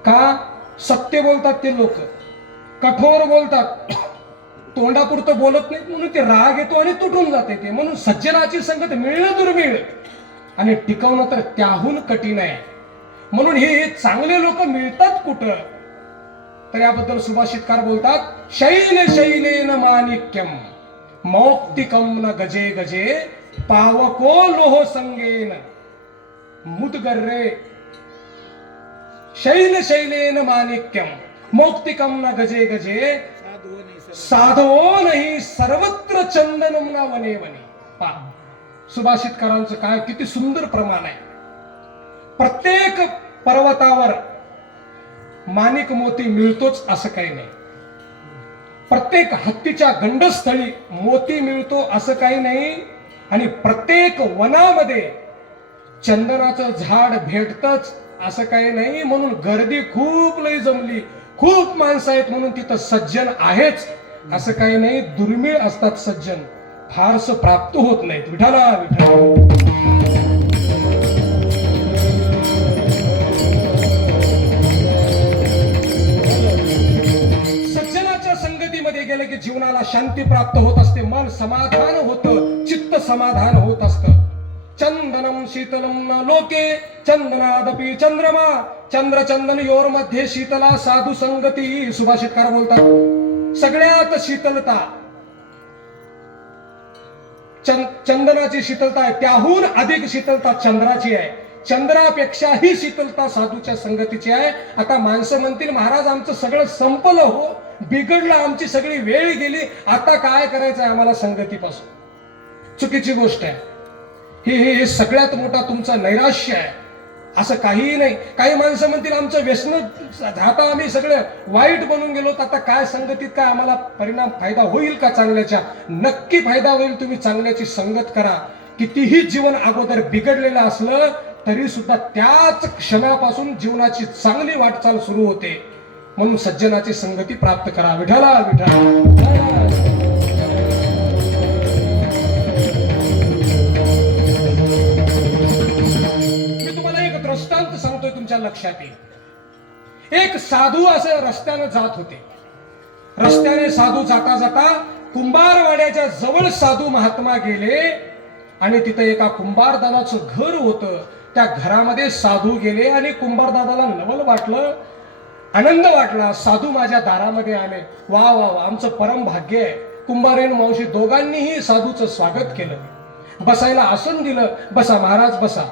का? सत्य बोलतात ते लोक, कठोर बोलतात, तोंडापुरतं बोलत नाही, म्हणून ते राग येतो आणि तुटून जाते ते. म्हणून सज्जनाची संगत मिळणं दुर्मिळ आणि टिकवणं तर त्याहून कठीण आहे. म्हणून हे चांगले लोक मिळतात कुठं? तर याबद्दल सुभाषितकार बोलतात, शैल शैलेन माणिक्यम मौक्तिकम न गजे गजे पावको लोह संगेन मुदगर्रे. शैल शैलेन माणिक्यम मौक्तिकम न गजे गजे साधवो नाही सर्वत्र चंदनम न वने वने. पा सुभाषितकारांचं काय किती सुंदर प्रमाण आहे. प्रत्येक पर्वतावर माणिक मोती मिळतोच असं काही नाही, प्रत्येक हत्तीच्या गंडस्थळी मोती मिळतो असं काही नाही, आणि प्रत्येक वनामध्ये चंदनाचं झाड भेटतच असं काही नाही. म्हणून गर्दी खूप लई जमली, खूप माणसं आहेत म्हणून तिथं सज्जन आहेच असं काही नाही. दुर्मिळ असतात सज्जन, फारसं प्राप्त होत नाहीत. विठाला विठ्ठल. सज्जनाच्या संगतीमध्ये गेले की जीवनाला शांती प्राप्त होत असते, मन समाधान होतं, चित्त समाधान होत असतं. चंदनम शीतलम न लोके चंदनादपि चंद्रमा चंद्र चंदन योर मध्ये शीतला साधू संगती. सुभाषितकार बोलतात, सगळ्यात शीतलता चंदनाची शीतलता आहे, त्याहून अधिक शीतलता चंद्राची आहे. चंद्रापेक्षाही शीतलता साधूच्या संगतीची आहे. आता माणसं म्हणतील, महाराज आमचं सगळं संपलं हो, बिघडलं, आमची सगळी वेळ गेली, आता काय करायचं आहे आम्हाला संगतीपासून. चुकीची गोष्ट आहे. हे सगळ्यात मोठा तुमचा नैराश्य आहे. असं काहीही नाही. काही माणसं म्हणतील आमचं व्यसन, आता आम्ही सगळं वाईट बनून गेलो, आता काय संगतीत काय आम्हाला परिणाम फायदा होईल का चांगल्याचा? नक्की फायदा होईल. तुम्ही चांगल्याची संगत करा. कितीही जीवन अगोदर बिघडलेलं असलं तरी सुद्धा त्याच क्षणापासून जीवनाची चांगली वाटचाल सुरू होते. म्हणून सज्जनाची संगती प्राप्त करा. विठाला विठा. दृष्टांत सांगतोय, तुमच्या लक्षात येईल. एक साधू असं रस्त्यानं जात होते. रस्त्याने साधू जाता जाता कुंभारवाड्याच्या जवळ साधू महात्मा गेले आणि तिथं एका कुंभारदादाचं घर होतं. त्या घरामध्ये साधू गेले आणि कुंभारदादाला नवल वाटलं, आनंद वाटला. साधू माझ्या दारामध्ये आले. वा वा वा, आमचं परम भाग्य आहे. कुंभारेण मावशी दोघांनीही साधूचं स्वागत केलं. बसायला आसन दिलं. बसा महाराज बसा.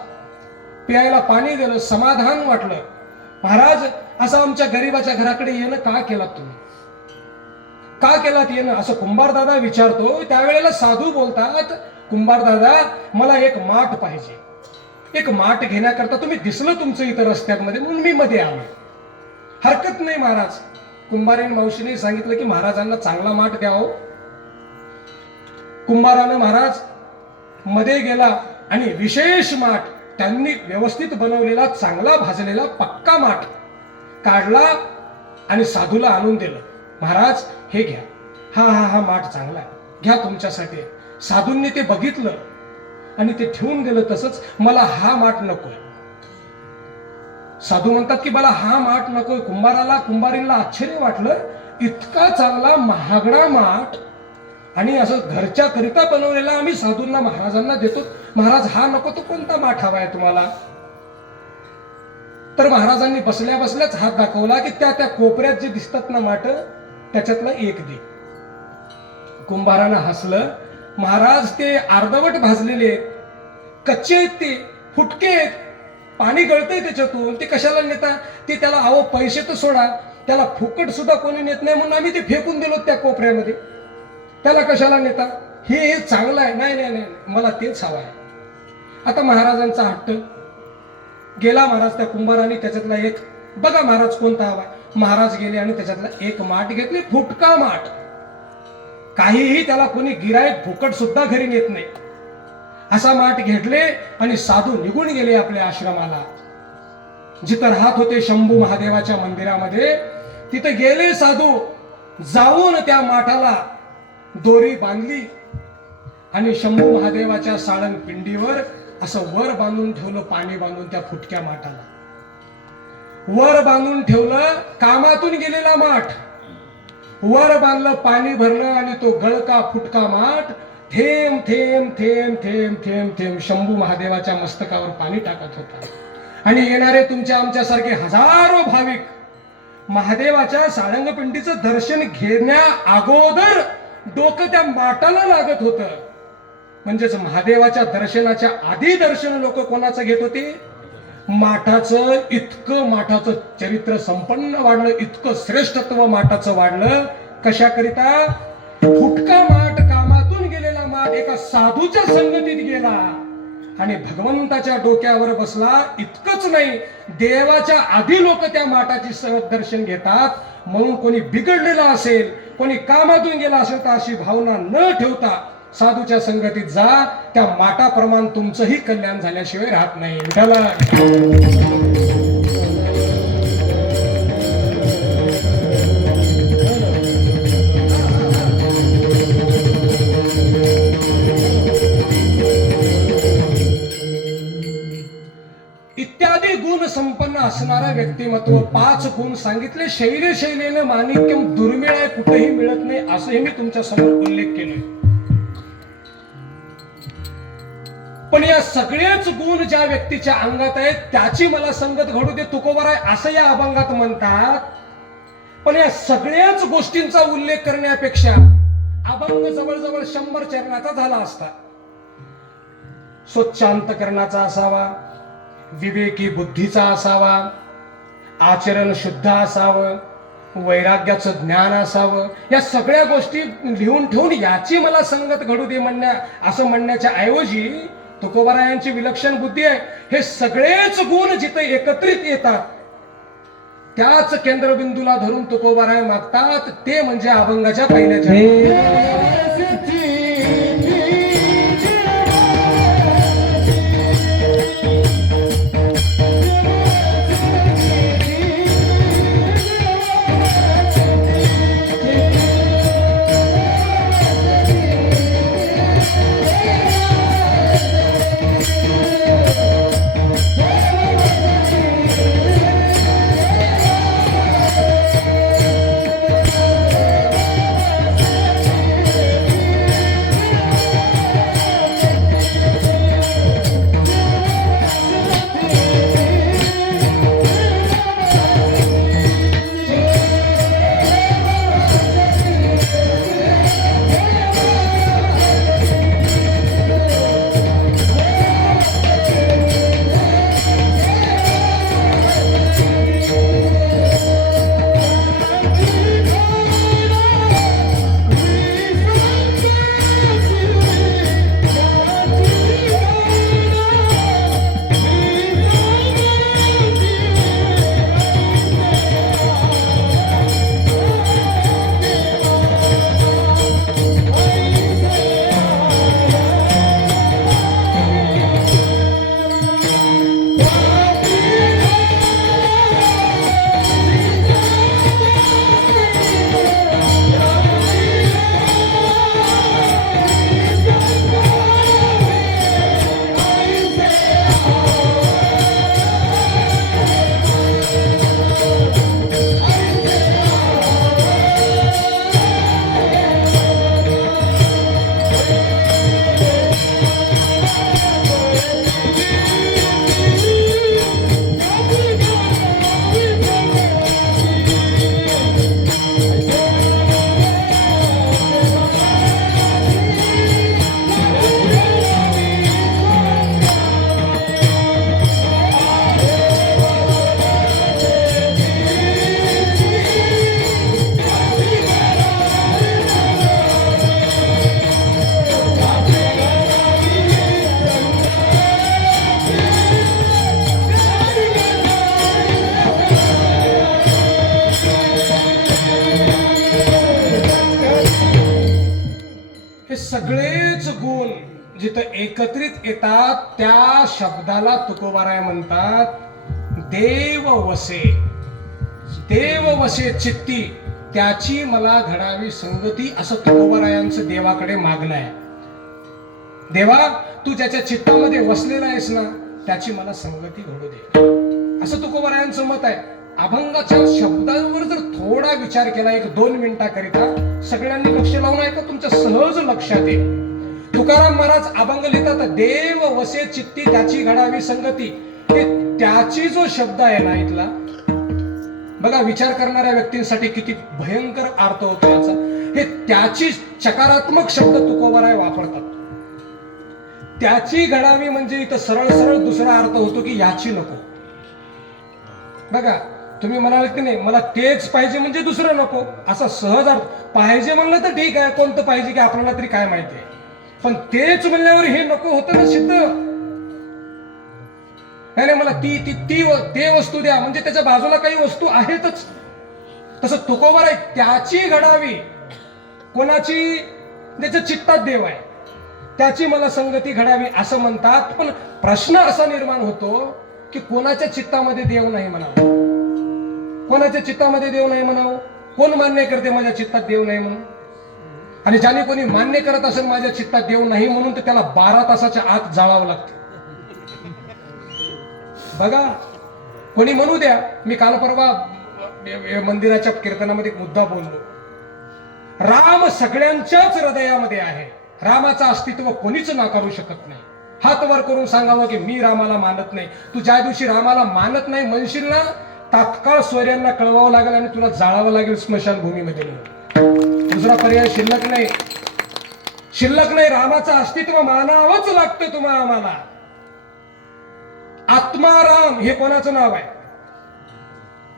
प्यायला पाणी दिलं. समाधान वाटलं. महाराज, असं आमच्या गरीबाच्या घराकडे येणं का केलात तुम्ही? का केलात येणं? असं कुंभारदादा विचारतो. त्यावेळेला साधू बोलतात, कुंभारदादा, मला एक माठ पाहिजे. एक माठ घेण्याकरता तुम्ही दिसलं तुमचं इथं रस्त्यामध्ये, म्हणून मी मध्ये आलो. हरकत नाही महाराज. कुंभारेण मावशीने सांगितलं की महाराजांना चांगला माठ द्यावं. कुंभारानं महाराज मध्ये गेला आणि विशेष माठ, त्यांनी व्यवस्थित बनवलेला, चांगला भाजलेला पक्का माठ काढला आणि साधूला आणून दिलं. महाराज हे घ्या. हा हा हा माठ चांगला आहे, घ्या तुमच्यासाठी. साधूंनी ते बघितलं आणि ते ठेवून दिलं तसंच. मला हा माठ नकोय. साधू म्हणतात की मला हा माठ नकोय. कुंभारीला आश्चर्य वाटलं, इतका चांगला महागडा माठ आणि असं घरच्या करिता बनवलेला आम्ही साधूंना महाराजांना देतो. महाराज हा नको, तो कोणता माठ हवाय तुम्हाला? तर महाराजांनी बसल्या बसल्याच हात दाखवला की त्या कोपऱ्यात जे दिसतात ना माठ, त्याच्यातला एक दे. कुंभारानं हसलं. महाराज ते अर्धवट भाजलेले, कच्चे आहेत, ते फुटके आहेत, पाणी गळतंय त्याच्यातून, ते कशाला नेता? ते त्याला अहो पैसे तर सोडा, त्याला फुकट सुद्धा कोणी नेत नाही, म्हणून आम्ही ते फेकून दिलो त्या कोपऱ्यामध्ये. त्याला कशाला नेता? हे चांगलं आहे. नाही नाही नाही, मला तेच हवं आहे. आता महाराजांचा हट्ट गेला. महाराज त्या कुंभाराने त्याच्यातला एक, बघा महाराज कोणता हवा. महाराज गेले आणि त्याच्यातला एक माठ घेतले, फुटका माठ. काहीही त्याला कोणी गिराईक फुकट सुद्धा घरी नेत नाही असा माठ घेतले आणि साधू निघून गेले आपल्या आश्रमाला. जिथं राहत होते शंभू महादेवाच्या मंदिरामध्ये, तिथं गेले साधू. जाऊन त्या माठाला दोरी बांधली आणि शंभू महादेवाच्या साळण पिंडीवर असं वर बांधून ठेवलं. पाणी बांधून त्या फुटक्या माठाला वर बांधून ठेवलं. कामातून गेलेला माठ वर बांधलं, पाणी भरलं आणि तो गळका फुटका माठ थेंब थेंब थेंब थेंब थेंब थेंब शंभू महादेवाच्या मस्तकावर पाणी टाकत होता. आणि येणारे तुमच्या आमच्यासारखे हजारो भाविक महादेवाच्या साळंगपिंडीचं दर्शन घेण्या अगोदर डोकं त्या माठाला लागत होतं. म्हणजेच महादेवाच्या दर्शनाच्या आधी दर्शन लोक कोणाचं घेत होते? माठाचं. इतकं माठाचं चरित्र संपन्न वाढलं, इतकं श्रेष्ठत्व माठाचं वाढलं. कशाकरिता? फुटका माठ, कामातून गेलेला माठ एका साधूच्या संगतीत गेला आणि भगवंताच्या डोक्यावर बसला. इतकंच नाही, देवाच्या आधी लोक त्या माठाची दर्शन घेतात. म्हणून कोणी बिघडलेला असेल, कोणी कामातून गेला असेल तर अशी भावना न ठेवता साधूच्या संगतीत जा. त्या माठाप्रमाणे तुमचंही कल्याण झाल्याशिवाय राहत नाही. इत्यादी गुण संपन्न असणारा व्यक्तिमत्व. 5 गुण सांगितले. शैलेने माणिक्यम दुर्मिळ आहे, कुठेही मिळत नाही, असंही मी तुमच्या समोर उल्लेख केलोय. पण या सगळेच गुण ज्या व्यक्तीच्या अंगात आहेत त्याची मला संगत घडू दे तुकोबाराय असं या अभंगात म्हणतात. पण या सगळ्याच गोष्टींचा उल्लेख करण्यापेक्षा अभंग जवळजवळ 100 चरणाचा झाला असता. स्वच्छांतकरणाचा असावा, विवेकी बुद्धीचा असावा, आचरण शुद्ध असावं, वैराग्याचं ज्ञान असावं. या सगळ्या गोष्टी लिहून ठेवून याची मला संगत घडू दे असं म्हणण्याच्या ऐवजी तुकोबारायांची विलक्षण बुद्धी आहे. हे सगळेच गुण जिथे एकत्रित येतात त्याच केंद्रबिंदूला धरून तुकोबाराय मागतात. ते म्हणजे अभंगाच्या पहिल्याच्या सगळेच गुण जिथं एकत्रित येतात त्या शब्दाला तुकोबाराय म्हणतात देव वसे. देव वसे चित्ती त्याची मला घडावी संगती, असं तुकोबारायांचं देवाकडे मागणं आहे. देवा, तू ज्याच्या चित्तामध्ये वसलेला आहेस ना त्याची मला संगती घडू दे, असं तुकोबारायांचं मत आहे. अभंगाच्या शब्दांवर जर थोडा विचार केला 1-2 मिनिटाकरिता, सगळ्यांनी लक्ष लावून ऐका, तुमच्या सहज लक्षात येईल. तुकाराम महाराज अभंग लिहितात देव वसे चित्ती त्याची घडावी संगती. हे त्याची जो शब्द आहे ना इथला, बघा विचार करणाऱ्या व्यक्तींसाठी किती भयंकर अर्थ होतो याचा. हे त्याची चकारात्मक शब्द तुकोबाराय वापरतात. त्याची घडावी म्हणजे इथं सरळ सरळ दुसरा अर्थ होतो की याची नको. बघा तुम्ही म्हणाल की नाही मला तेच पाहिजे म्हणजे दुसरं नको, असा सहज अर्थ. पाहिजे म्हणलं तर ठीक आहे, कोणतं पाहिजे की आपल्याला तरी काय माहिती आहे, पण तेच म्हणल्यावर हे नको होतं ना सिद्ध. नाही मला ते वस्तू द्या म्हणजे त्याच्या बाजूला काही वस्तू आहेतच. तसं तुकोबाराय त्याची घडावी, कोणाची, त्याच्या चित्तात देव आहे त्याची मला संगती घडावी असं म्हणतात. पण प्रश्न असा निर्माण होतो की कोणाच्या चित्तामध्ये देव नाही म्हणावं, कोणाच्या चित्तामध्ये देव नाही म्हणावं. कोण मान्य करते माझ्या चित्तात देव नाही म्हणून? आणि ज्याने कोणी मान्य करत असेल माझ्या चित्तात देव नाही म्हणून, तर त्याला 12 तासाच्या आत जाळावं लागतं. बघा कोणी म्हणू द्या, मी काल परवा मंदिराच्या कीर्तनामध्ये एक मुद्दा बोललो. राम सगळ्यांच्याच हृदयामध्ये आहे, रामाचं अस्तित्व कोणीच नाकारू शकत नाही. हात वर करून सांगावं की मी रामाला मानत नाही. तू ज्या दिवशी रामाला मानत नाही म्हणशील ना, तात्काळ सूर्यांना कळवावं लागेल आणि तुला जाळावं लागेल स्मशानभूमीमध्ये. दुसरा पर्याय शिल्लक नाही, शिल्लक नाही. रामाचं अस्तित्व मानावंच लागतं तुम्हा आम्हाला. आत्माराम हे कोणाचं नाव आहे?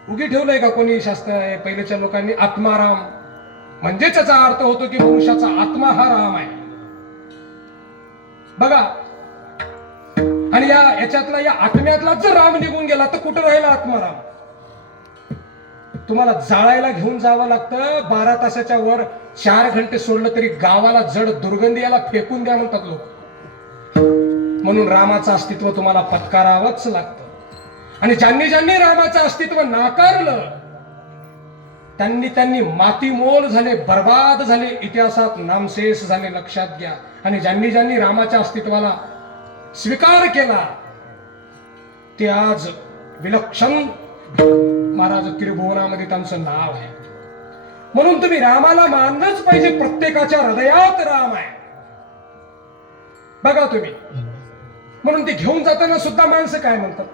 उगी ठेवलंय का कोणी शास्त्र पहिल्याच्या लोकांनी? आत्माराम म्हणजे त्याचा अर्थ होतो की पुरुषाचा आत्मा हा राम आहे. बघा, आणि याच्यातला या आत्म्यातला जर राम निघून गेला तर कुठं राहिला आत्माराम? तुम्हाला जाळायला घेऊन जावं लागतं. 12 तासाच्या वर 4 घंटे सोडलं तरी गावाला जड दुर्गंधी याला फेकून द्या म्हणतात लोक. म्हणून रामाचं अस्तित्व तुम्हाला पत्करावंच लागतं. आणि ज्यांनी ज्यांनी रामाचं अस्तित्व नाकारलं त्यांनी मातीमोल झाले, बर्बाद झाले, इतिहासात नामशेष झाले, लक्षात घ्या. आणि ज्यांनी ज्यांनी रामाच्या अस्तित्वाला स्वीकार केला ते आज विलक्षण महाराज त्रिभुवनामध्ये त्यांचं नाव आहे. म्हणून तुम्ही रामाला मानलंच पाहिजे. प्रत्येकाच्या हृदयात राम आहे. बघा तुम्ही, म्हणून ते घेऊन जाताना सुद्धा माणसं काय म्हणतात?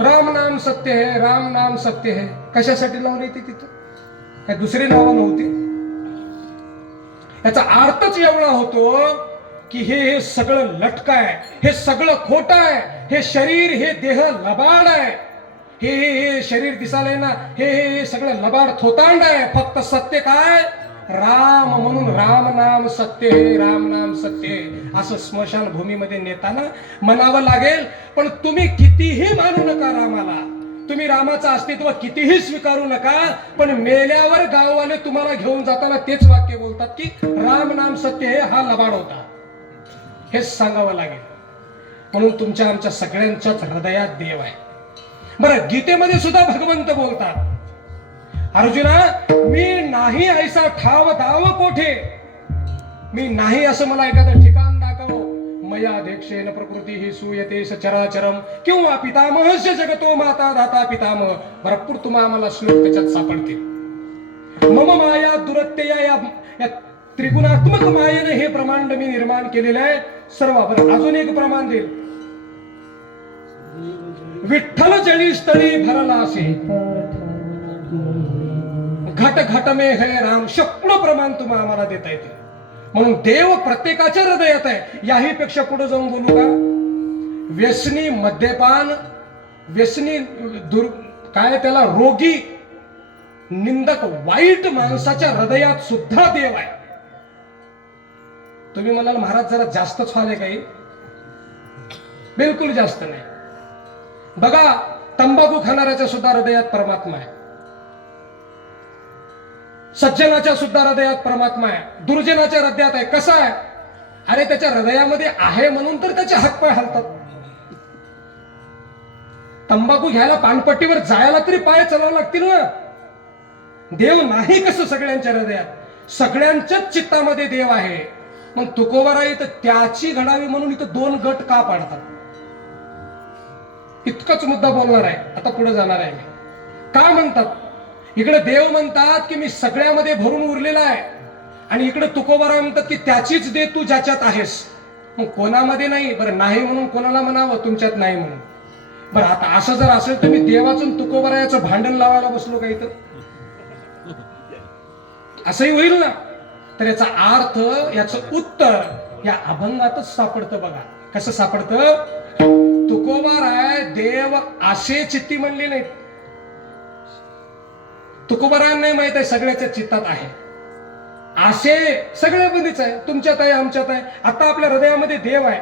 राम नाम सत्य है, राम नाम सत्य है. कशासाठी लावले ते तिथं? काय दुसरी नावं नव्हती? याचा अर्थच एवढा होतो की हे सगळं लटक आहे, हे सगळं खोटं आहे, हे शरीर, हे देह लबाड आहे, हे शरीर दिसायला ना, हे सगळं लबाड थोतांड आहे. फक्त सत्य काय? राम. म्हणून राम नाम सत्य हे, राम नाम सत्य हे, असं स्मशान भूमीमध्ये नेताना म्हणावं लागेल. पण तुम्ही कितीही मानू नका रामाला, तुम्ही रामाचं अस्तित्व कितीही स्वीकारू नका, पण मेल्यावर गाववाले तुम्हाला घेऊन जाताना तेच वाक्य बोलतात की राम नाम सत्य हे, हा लबाड होता. हेच सांगावं लागेल. म्हणून तुमच्या आमच्या सगळ्यांच्याच हृदयात देव आहे. बरं, गीतेमध्ये सुद्धा भगवंत बोलतात, अर्जुना मी नाही ऐसा ठाव दाव कोठे. मी नाही असं मला एखादं ठिकाण दाखव. मया अध्यक्षेन प्रकृती ही सूयते सचराचरम किंवा पितामहस्य जगतो माता दाता पितामह. भरपूर तुम्हाला आम्हाला श्लोक त्याच्यात सापडतील. मम माया दुरत्यया, या त्रिगुणात्मक मायेने हे ब्रह्मांड मी निर्माण केलेलं आहे सर्व. बरं, अजून एक प्रमाण देईल. विठ्ठल जळी स्थळी भरला असे, घट घट में है राम. शेकडो प्रमाण तुम्हाला आम्हाला देता येतील. म्हणून देव प्रत्येकाच्या हृदयात आहे. याही पेक्षा पुढे जाऊन बोलू का? व्यसनी, मद्यपान, व्यसनी, काय त्याला रोगी, निंदक, वाईट माणसाच्या हृदयात सुद्धा देव आहे. तुम्ही म्हणाल महाराज जरा जास्तच व्हाले काही? बिलकुल जास्त नाही. बघा, तंबाखू खाणाऱ्याच्या सुद्धा हृदयात परमात्मा आहे. सज्जनाच्या सुद्धा हृदयात परमात्मा आहे, दुर्जनाच्या हृदयात आहे. कसा आहे? अरे त्याच्या हृदयामध्ये आहे म्हणून तर त्याचे हातपाय हलतात. तंबाखू घ्यायला पानपट्टीवर जायला तरी पाय चालावं लागतील ना. देव नाही कसं सगळ्यांच्या हृदयात? सगळ्यांच्याच चित्तामध्ये देव आहे. मग तुकोबाराई तर त्याची घडावी म्हणून इथं दोन गट का पाडतात? इतकंच मुद्दा बोलणार आहे, आता पुढे जाणार आहे मी. का म्हणतात? इकडे देव म्हणतात की मी सगळ्यामध्ये भरून उरलेला आहे, आणि इकडे तुकोबाराय म्हणतात की त्याचीच दे तू ज्याच्यात आहेस. मग कोणामध्ये नाही? बरं नाही म्हणून कोणाला म्हणावं? तुमच्यात नाही म्हणून. बरं आता असं जर असेल तर मी देवाचं तुकोबारायाचं भांडण लावायला बसलो का इथं? असंही होईल ना. तर याचा अर्थ, याचं उत्तर या अभंगातच सापडतं. बघा कसं सापडतं. तुकोबाराय देव आशे चित्ती म्हणले नाहीत. तुकोबारायांना माहित आहे सगळ्याच्या चित्तात आहे. आशे सगळ्यामध्येच आहे, तुमच्यात आहे, आमच्यात आहे. आता आपल्या हृदयामध्ये देव आहे,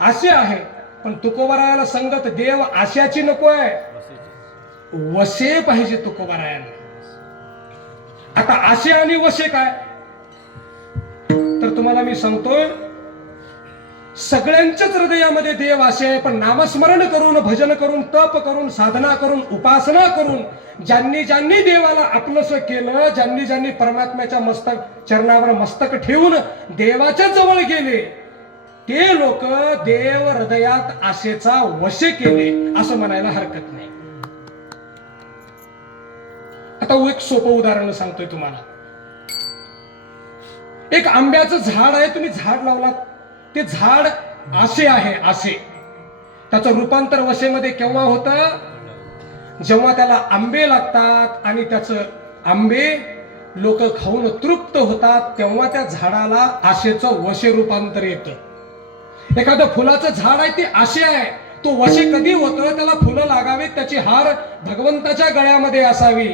आशे आहे. पण तुकोबारायाला संगत देव आशाची नको आहे, वशे पाहिजे तुकोबारायांना. आता आशे आणि वशे काय? तर तुम्हाला मी सांगतोय, सगळ्यांच्याच हृदयामध्ये देव आशे आहे. पण नामस्मरण करून, भजन करून, तप करून, साधना करून, उपासना करून, ज्यांनी ज्यांनी देवाला आपलंसं केलं, ज्यांनी ज्यांनी परमात्म्याच्या मस्तक चरणावर मस्तक ठेवून देवाच्या जवळ गेले, ते लोक देव हृदयात आशेचा वशे केले असं म्हणायला हरकत नाही. आता एक सोपं उदाहरण सांगतोय तुम्हाला. एक आंब्याचं झाड आहे, तुम्ही झाड लावलात, ते झाड आशे आहे, आशे. त्याचं रूपांतर वशेमध्ये केव्हा होतं? जेव्हा त्याला आंबे लागतात आणि त्याचं आंबे लोक खाऊन तृप्त होतात, तेव्हा त्या झाडाला आशेचं वशे रूपांतर येतं. एखादं फुलाचं झाड आहे, ते आशे आहे. तो वशे कधी होतं? त्याला फुलं लागावीत, त्याची हार भगवंताच्या गळ्यामध्ये असावी,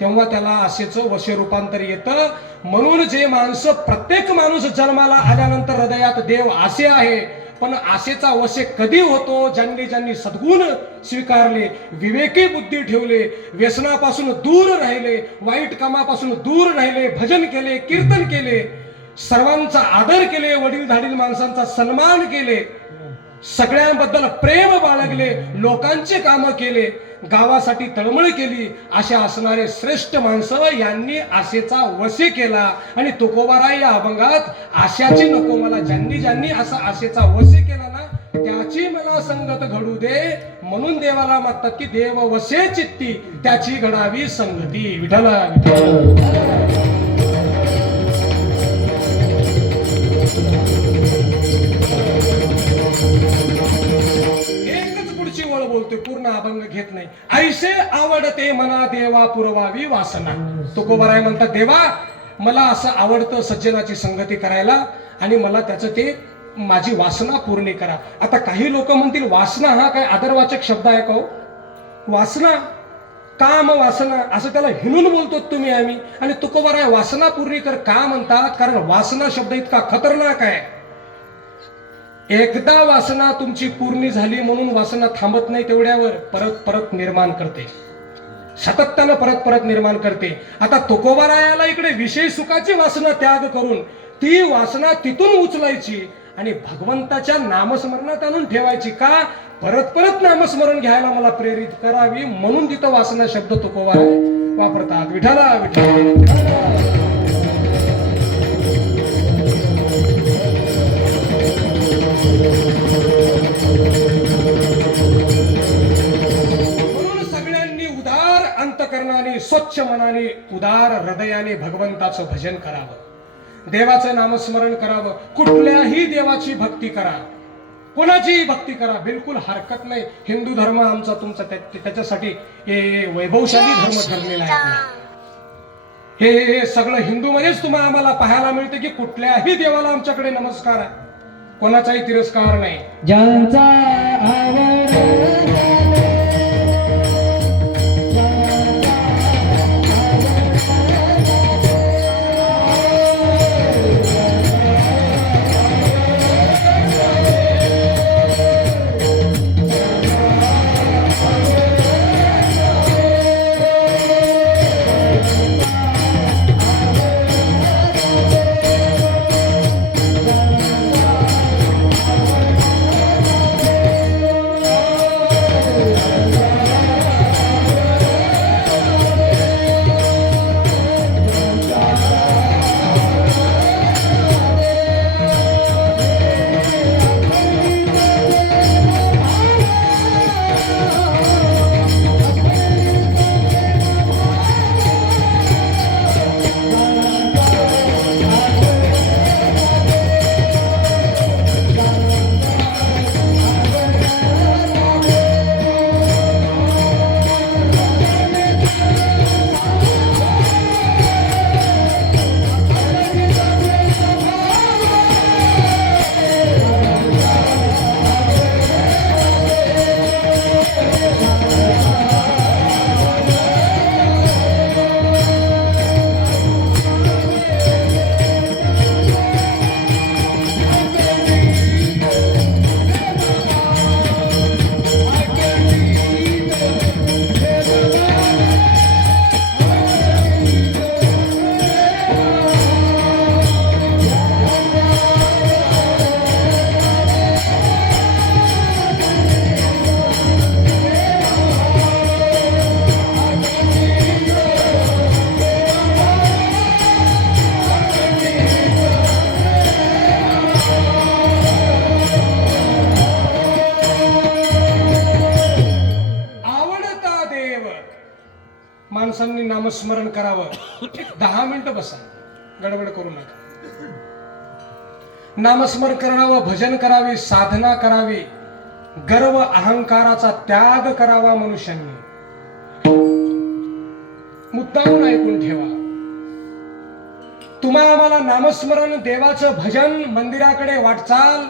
तेव्हा त्याला आशेचं वशे रूपांतर येतं. म्हणून जे माणसं, प्रत्येक माणूस जन्माला आल्यानंतर हृदयात देव आशे आहे, पण आशेचा वशे कधी होतो? ज्यांनी ज्यांनी सद्गुण स्वीकारले, विवेकी बुद्धी ठेवले, व्यसनापासून दूर राहिले, वाईट कामापासून दूर राहिले, भजन केले, कीर्तन केले, सर्वांचा आदर केले, वडीलधारील माणसांचा सन्मान केले, सगळ्यांबद्दल प्रेम बाळगले, लोकांचे कामं केले, गावासाठी तळमळ केली, अशा असणारे श्रेष्ठ माणसं यांनी आशेचा वशे केला. आणि तुकोबाराय या अभंगात आशाची नको मला, ज्यांनी ज्यांनी असा आशेचा वशे केला ना, त्याची मला संगत घडू दे. म्हणून देवाला मागतात की देव वशे चित्ती, त्याची घडावी संगती. विठ्ठला विठ्ठला. बोलतोय, पूर्ण अभंग घेत नाही. ऐसे आवडते मना देवा पुरवावी वासना. तुकोबाराय म्हणतात, देवा मला असं आवडतं सज्जनाची संगती करायला, आणि मला त्याचं ते माझी वासना पूर्ण करा. आता काही लोक म्हणतील, वासना हा काय आदरवाचक शब्द आहे का हो? वासना, काम वासना असं त्याला हिणून बोलतो तुम्ही आम्ही. आणि तुकोबाराय वासना पूर्ण कर का म्हणतात? कारण वासना शब्द इतका खतरनाक आहे. एकदा वासना तुमची पूर्ण झाली म्हणून वासना थांबत नाही, तेवढ्यावर परत परत निर्माण करते, सातत्यानं परत परत निर्माण करते. आता तुकोबारायाला इकडे विषय सुखाची वासना त्याग करून ती वासना तिथून उचलायची आणि भगवंताच्या नामस्मरणात आणून ठेवायची. का? परत परत नामस्मरण घ्यायला मला प्रेरित करावी, म्हणून तिथं वासना शब्द तुकोबाराय वापरतात. विठ्ठला विठ्ठला. म्हणून सगळ्यांनी उदार अंतकरणाने, स्वच्छ मनाने, उदार हृदयाने भगवंताचं भजन करावं, देवाचं नामस्मरण करावं. कुठल्याही देवाची भक्ती करा, कोणाचीही भक्ती करा, बिलकुल हरकत नाही. हिंदू धर्म आमचा तुमचा त्याच्यासाठी हे वैभवशाली धर्म ठरलेला आहे आपला. हे सगळं हिंदू मध्येच तुम्हाला आम्हाला पाहायला मिळते की कुठल्याही देवाला आमच्याकडे नमस्कार आहे, कोणाचाही तिरस्कार नाही. ज्यांचा आवड माणसांनी नामस्मरण करावं. एक 10 मिनिटं बसा, गडबड करू नका. नामस्मरण करावं, भजन करावे, साधना करावी, गर्व अहंकाराचा त्याग करावा. मनुष्यांनी मुद्दामून ऐकून ठेवा. तुम्हा आम्हाला नामस्मरण, देवाचं भजन, मंदिराकडे वाटचाल,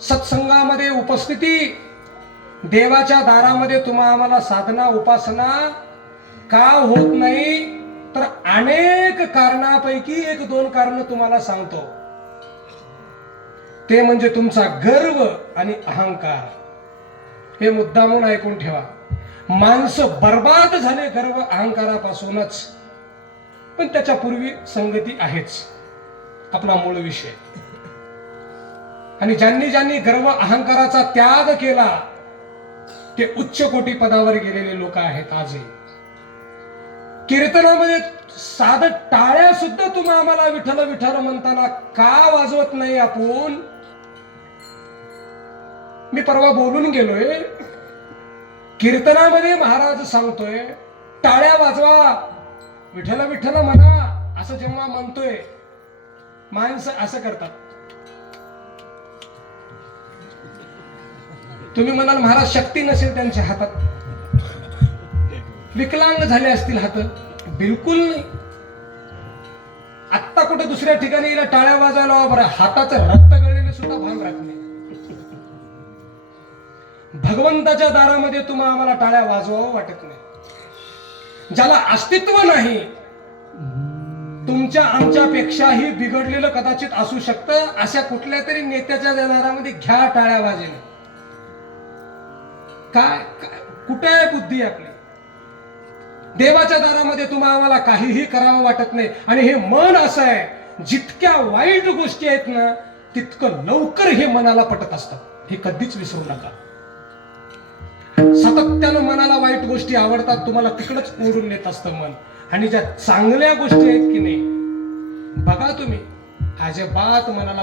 सत्संगामध्ये उपस्थिती, देवाच्या दारामध्ये तुम्हा आम्हाला साधना उपासना का होत नाही? तर अनेक कारणापैकी 1-2 कारण तुम्हाला सांगतो. ते म्हणजे तुमचा गर्व आणि अहंकार. हे मुद्दामून ऐकून ठेवा. माणसं बर्बाद झाले गर्व अहंकारापासूनच. पण त्याच्या पूर्वी संगती आहेच, आपला मूळ विषय. आणि ज्यांनी ज्यांनी गर्व अहंकाराचा त्याग केला ते उच्च कोटी पदावर गेलेले लोक आहेत. आजही कीर्तनामध्ये साध टाळ्या सुद्धा तुम्ही आम्हाला विठ्ठल विठ्ठल म्हणताना का वाजवत नाही आपण? मी परवा बोलून गेलोय, कीर्तनामध्ये महाराज सांगतोय टाळ्या वाजवा, विठ्ठल विठ्ठल म्हणा. असं जेव्हा म्हणतोय, माणसं असं करतात. तुम्ही म्हणाल महाराज शक्ती नसेल त्यांच्या हातात, विकलांग झाले असतील हात. बिलकुल नाही. आत्ता कुठे दुसऱ्या ठिकाणी हिला टाळ्या वाजवायला बरं, हाताचं रक्त गळलेले सुद्धा भान राहत नाही. भगवंताच्या दारामध्ये तुम्हा आम्हाला टाळ्या वाजवावं वाटत नाही. ज्याला अस्तित्व नाही, तुमच्या आमच्यापेक्षाही बिघडलेलं कदाचित असू शकतं, अशा कुठल्या तरी नेत्याच्या दारामध्ये घ्या टाळ्या वाजवणे. काय कुठे आहे बुद्धी आपली? देवाच्या दारामध्ये तुम्हाला आम्हाला काहीही करावं वाटत नाही. आणि हे मन असं आहे, जितक्या वाईट गोष्टी आहेत ना तितकं लवकर हे मनाला पटत असतं. हे कधीच विसरू नका. सातत्यानं मनाला वाईट गोष्टी आवडतात, तुम्हाला तिकडच ओढून नेत असतं मन. आणि ज्या चांगल्या गोष्टी आहेत की नाही, बघा तुम्ही, अजिबात मनाला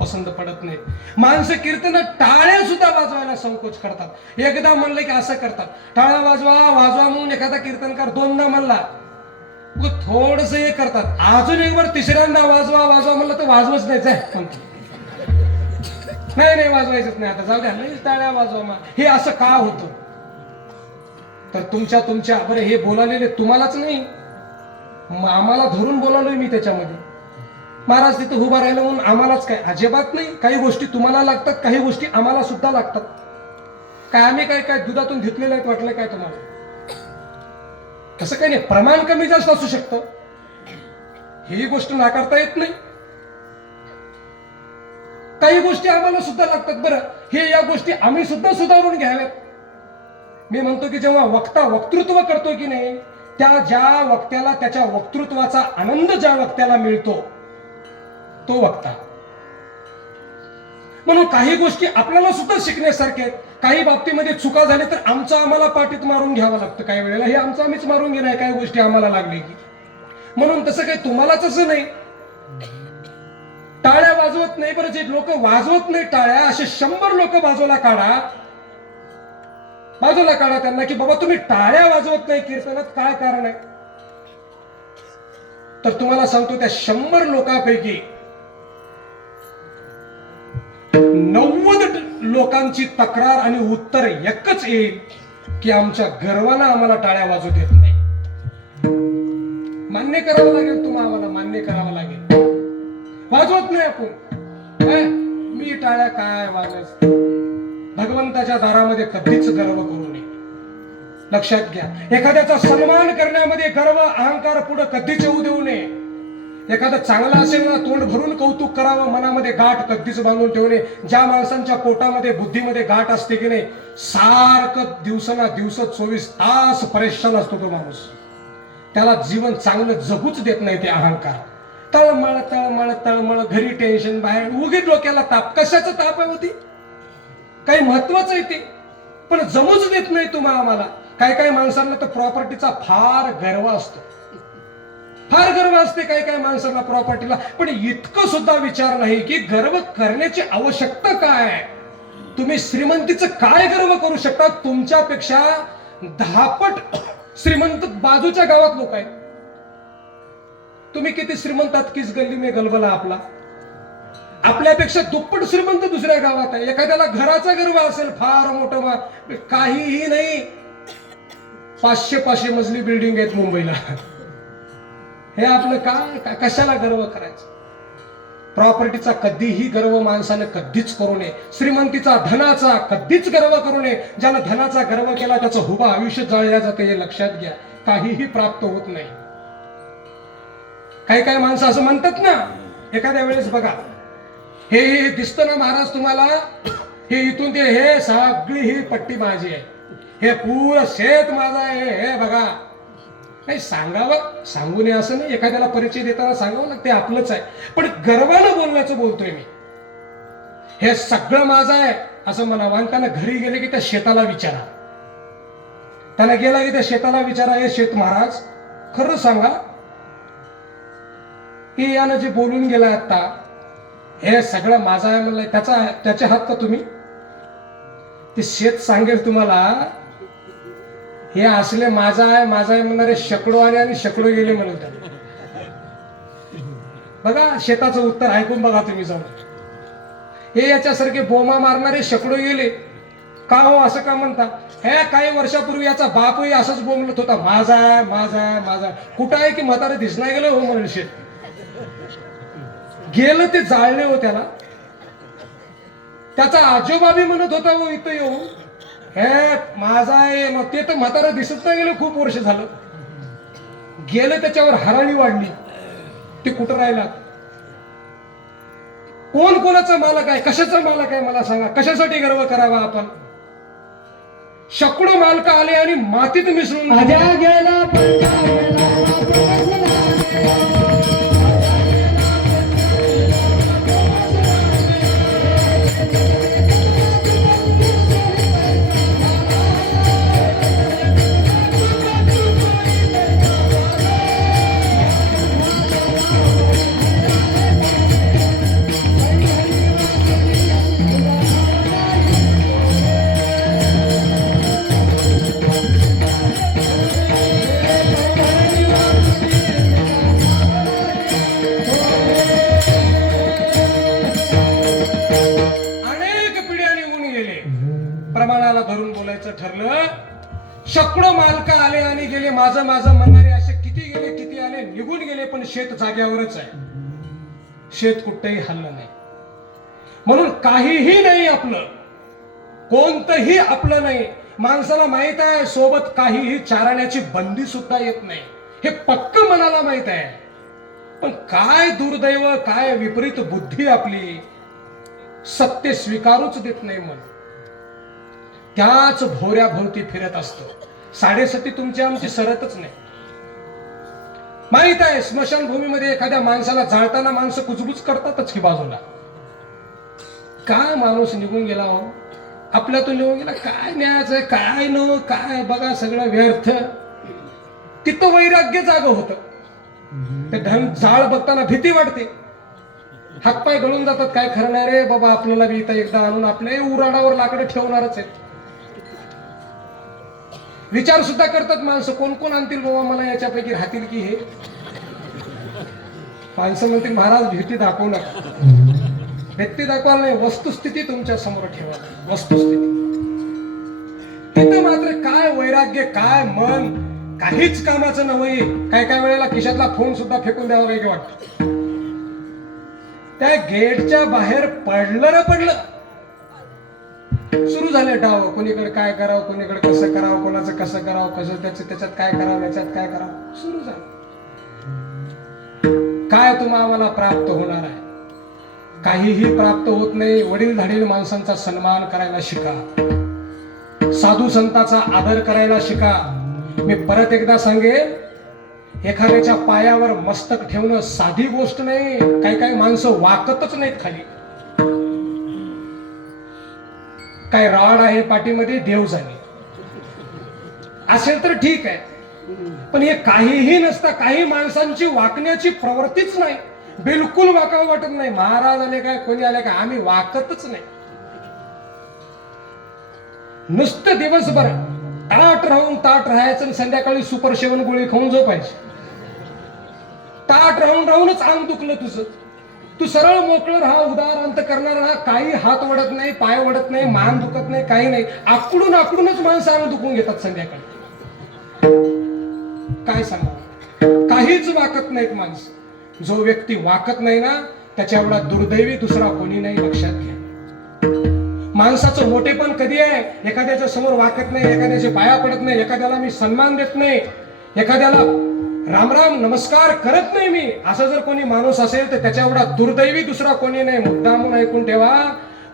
पसंत पडत नाही. माणसं कीर्तनात टाळ्या सुद्धा वाजवायला संकोच करतात. एकदा म्हणलं की असं करतात, टाळ्या वाजवा वाजवा म्हणून एखादा कीर्तनकार 2दा म्हणला, थोडस हे करतात. अजून एक बार 3ऱ्यांदा वाजवा वाजवा म्हणलं तर वाजवच नाही. नाही वाजवायचंच नाही, आता जाऊ द्या, नाही टाळ्या वाजवा मग. हे असं का होतं? तर तुमच्या बरं हे बोलालेले तुम्हालाच नाही, आम्हाला धरून बोलालोय मी त्याच्यामध्ये. महाराज तिथं उभा राहिलं म्हणून आम्हालाच काय? अजिबात नाही. काही गोष्टी तुम्हाला लागतात, काही गोष्टी आम्हाला सुद्धा लागतात. काय आम्ही काय दुधातून घेतलेले आहेत वाटलं काय तुम्हाला? तसं काही नाही. प्रमाण कमी जास्त असू शकतं, ही गोष्ट नाकारता येत नाही. काही गोष्टी आम्हाला सुद्धा लागतात. बरं, हे या गोष्टी आम्ही सुद्धा सुधारून घ्याव्यात. मी म्हणतो की जेव्हा वक्ता वक्तृत्व करतो की नाही, त्या ज्या वक्त्याला त्याच्या वक्तृत्वाचा आनंद ज्या वक्त्याला मिळतो तो वक्ता. म्हणून काही गोष्टी आपल्याला सुद्धा शिकण्यासारख्या आहेत. काही बाबतीमध्ये चुका झाल्या तर आमचं आम्हाला पाठीत मारून घ्यावं लागतं. काही वेळेला हे आमचं आम्हीच मारून घेणार काही गोष्टी आम्हाला लागली की. म्हणून तसं काही तुम्हालाच असं नाही. टाळ्या वाजवत नाही, बरं जे लोक वाजवत नाही टाळ्या, असे 100 लोक बाजूला काढा त्यांना की बाबा तुम्ही टाळ्या वाजवत नाही कीर्तनात, काय कारण आहे? तर तुम्हाला सांगतो त्या 100 लोकांपैकी 90 लोकांची तक्रार आणि उत्तर एकच येईल की आमच्या गर्वानं आम्हाला टाळ्या वाजवू देत नाही. मान्य करावं लागेल, तुम्हाला आम्हाला मान्य करावं लागेल. वाजवत नाही आपण, मी टाळ्या काय वाजवायचं? भगवंताच्या दारामध्ये कधीच गर्व करू नये. लक्षात घ्या, एखाद्याचा सन्मान करण्यामध्ये गर्व अहंकार पुढे कधीच येऊ देऊ नये. एखादं चांगलं असेल ना, तोंड भरून कौतुक करावं, मनामध्ये गाठ कधीच बांधून ठेवू नये. ज्या माणसांच्या पोटामध्ये बुद्धीमध्ये गाठ असते की नाही, सारखं दिवस 24 तास परेशान असतो तो माणूस. त्याला जीवन चांगलं जगूच देत नाही ते अहंकार. तळमळ तळमळ तळमळ, घरी टेन्शन, बाहेर उगी डोक्याला ताप. कशाचा ताप आहे होती? काही महत्वाचं आहे ते, पण जमूच देत नाही तुम्हा आम्हाला. काय माणसांना तर प्रॉपर्टीचा फार गर्व असतो, फार गर्व असते काय माणसांना प्रॉपर्टीला. पण इतकं सुद्धा विचार नाही की गर्व करण्याची आवश्यकता काय. तुम्ही श्रीमंतीचं काय गर्व करू शकता? तुमच्यापेक्षा 10 पट श्रीमंत बाजूच्या गावात लोक आहेत. तुम्ही किती श्रीमंतात, किस गल्ली में गलबला आपला. आपल्यापेक्षा दुप्पट श्रीमंत दुसऱ्या गावात आहे. एखाद्याला घराचा गर्व असेल, फार मोठं, काहीही नाही, 500 मजली बिल्डिंग आहेत मुंबईला. हे आपलं काय, कशाला गर्व करायचं. प्रॉपर्टीचा कधीही गर्व माणसाने कधीच करू नये. श्रीमंतीचा, धनाचा कधीच गर्व करू नये. ज्यानं धनाचा गर्व केला त्याचं हुबा आयुष्य जळल्या जाते, हे लक्षात घ्या. काहीही प्राप्त होत नाही. काही काही माणसं असं म्हणतात ना, एखाद्या वेळेस बघा, हे दिसतं ना महाराज तुम्हाला, हे इथून ते हे सगळी ही पट्टी माझी आहे, हे पूर्ण शेत माझं आहे, हे बघा. काही सांगावं, सांगू नये असं नाही. एखाद्याला परिचय देताना सांगावं लागते आपलंच आहे, पण गर्वानं बोलण्याचं बोलतोय मी. हे सगळं माझं आहे असं म्हणावं. आणि त्यांना घरी गेले की त्या शेताला विचारा, त्याला गेला की त्या शेताला विचारा, हे शेत महाराज खरं सांगा, की यानं जे बोलून गेला आता, हे सगळं माझं आहे म्हणलं, त्याचे हात का तुम्ही. ते शेत सांगेल तुम्हाला, हे असले माझा आहे म्हणणारे शेकडो आले आणि शेकडो गेले म्हणतात. बघा शेताचं उत्तर ऐकून बघा तुम्ही जाऊन. हे याच्यासारखे बोमा मारणारे शेकडो गेले. का हो असं का म्हणता. हे काही वर्षापूर्वी याचा बापही असंच बोंबलत होता, माझा आहे माझा आहे माझा. कुठं आहे की म्हातारे दिसणार गेलं हो म्हणून शेत गेलं, ते जाळले हो त्याला. त्याचा आजोबा बी म्हणत होता हो इथं येऊ, हे माझा आहे. मग ते तर म्हातारा दिसत नाही गेलं, खूप वर्ष झालं गेलं. त्याच्यावर हराळी वाढली, ते कुठं राहिला. कोण कोणाचा मालक आहे, कशाचा मालक आहे मला सांगा. कशासाठी गर्व करावा आपण. शेकडो मालक आले आणि मातीत मिसळून गेला. प्रमाणाला धरून बोलायचं ठरलं. शेकडो मालक आले आणि गेले, माझं माझं म्हणणारे असे किती गेले, किती आले, निघून गेले, पण शेत जाग्यावरच आहे. शेत कुठेही हल्लं नाही. म्हणून काहीही नाही आपलं, कोणतंही आपलं नाही. माणसाला माहित आहे सोबत काहीही चारण्याची बंदी सुद्धा येत नाही, हे पक्क मनाला माहित आहे. पण काय दुर्दैव, काय विपरीत बुद्धी आपली, सत्य स्वीकारूच देत नाही. मन त्याच भोवती फिरत असतो. 7.5 तुमची आमची सरतच नाही. माहित आहे स्मशानभूमीमध्ये एखाद्या माणसाला जाळताना माणसं कुजबुज करतातच की बाजूला. काय माणूस निघून गेला हो, आपल्यातून निघून गेला, काय न्यायचं काय न काय बघा, सगळं व्यर्थ. तिथं वैराग्य जागं होतं. ते जाळ बघताना भीती वाटते, हातपाय गळून जातात. काय खरं नाही रे बाबा, आपल्याला बी इथं एकदा आणून आपल्या उराडावर लाकडं ठेवणारच आहेत. विचार सुद्धा करतात माणसं, कोण कोण आणतील बाबा मला याच्यापैकी राहतील की. हे माणसं म्हणतील महाराज भीती दाखवू नका. व्यक्ती दाखवायला नाही, वस्तुस्थिती तुमच्या समोर ठेवा. वस्तुस्थिती तिथं मात्र काय वैराग्य, काय मन, काहीच कामाचं नव्हे. काय काय वेळेला खिशातला फोन सुद्धा फेकून द्यावा पाहिजे वाटत. त्या गेटच्या बाहेर पडलं सुरू झाले डाव. कोणीकडे काय करावं, कोणीकडे कसं करावं, कोणाचं कसं करावं, कसं त्याच्यात काय करावं, याच्यात काय करावं सुरू झालं. काय तुम्हाला प्राप्त होणार आहे. काहीही प्राप्त होत नाही. वडीलधारील माणसांचा सन्मान करायला शिका, साधू संतांचा आदर करायला शिका. मी परत एकदा सांगेन, एखाद्याच्या पायावर मस्तक ठेवणं साधी गोष्ट नाही. काही माणसं वाकतच नाहीत खाली. काय राड आहे पाठीमध्ये, देव जाणे असेल तर ठीक आहे, पण हे काहीही नसतं. काही माणसांची वाकण्याची प्रवृत्तीच नाही, बिलकुल वाकावं वाटत नाही. महाराज आले काय, कोणी आले काय, आम्ही वाकतच नाही. नुसतं दिवसभर ताट राहून ताट राहायचं आणि संध्याकाळी सुपर सेवन गोळी खाऊन झोपायची. ताट राहून राहूनच अंग दुखलं तुझं. तू सरळ मोकळं राहा, उदार अंत करणार राहा. काही हात वडत नाही, पाय वडत नाही, मान दुखत नाही, काही नाही. आकडून आकडूनच माणसं अंग दुखून घेतात संध्याकाळी. काय सांगा, काहीच वाकत नाहीत माणसं. जो व्यक्ती वाकत नाही ना, त्याच्या एवढा दुर्दैवी दुसरा कोणी नाही, लक्षात घ्या. माणसाचं मोठेपण कधी आहे? एखाद्याच्या समोर वाकत नाही, एखाद्याचे पाया पडत नाही, एखाद्याला मी सन्मान देत नाही, एखाद्याला राम राम नमस्कार करत नाही मी, असं जर कोणी माणूस असेल तर त्याच्या एवढा दुर्दैवी दुसरा कोणी नाही. मुद्दामून ऐकून ठेवा,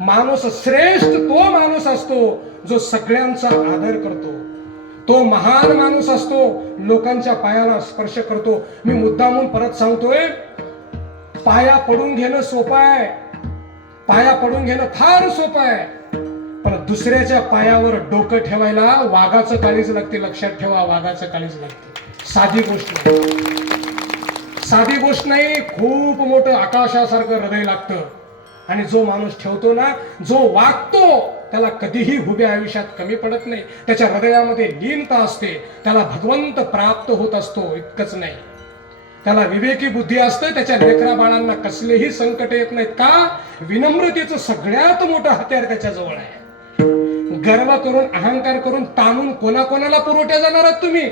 माणूस श्रेष्ठ तो माणूस असतो जो सगळ्यांचा आदर करतो. तो महान माणूस असतो, लोकांच्या पायाला स्पर्श करतो. मी मुद्दामून परत सांगतोय, पाया पडून घेणं सोपं आहे, पाया पडून घेणं फार सोपं आहे, पण दुसऱ्याच्या पायावर डोकं ठेवायला वाघाचं काळीज लागते. लक्षात ठेवा, वाघाचं काळीज लागते. साधी गोष्ट नाही, साधी गोष्ट नाही. खूप मोठं आकाशासारखं हृदय लागतं. आणि जो माणूस ठेवतो ना, जो वागतो, त्याला कधीही उभ्या आयुष्यात कमी पडत नाही. त्याच्या हृदयामध्ये लीनता असते, त्याला भगवंत प्राप्त होत असतो. इतकंच नाही, त्याला विवेकी बुद्धी असते. त्याच्या लेकरा बाळांना कसलेही संकट येत नाहीत. का? विनम्रतेचं सगळ्यात मोठं हत्यार त्याच्या जवळ आहे. गर्व करून, अहंकार करून ताणून कोणाकोणाला पुरवठ्या जाणार आहात तुम्ही?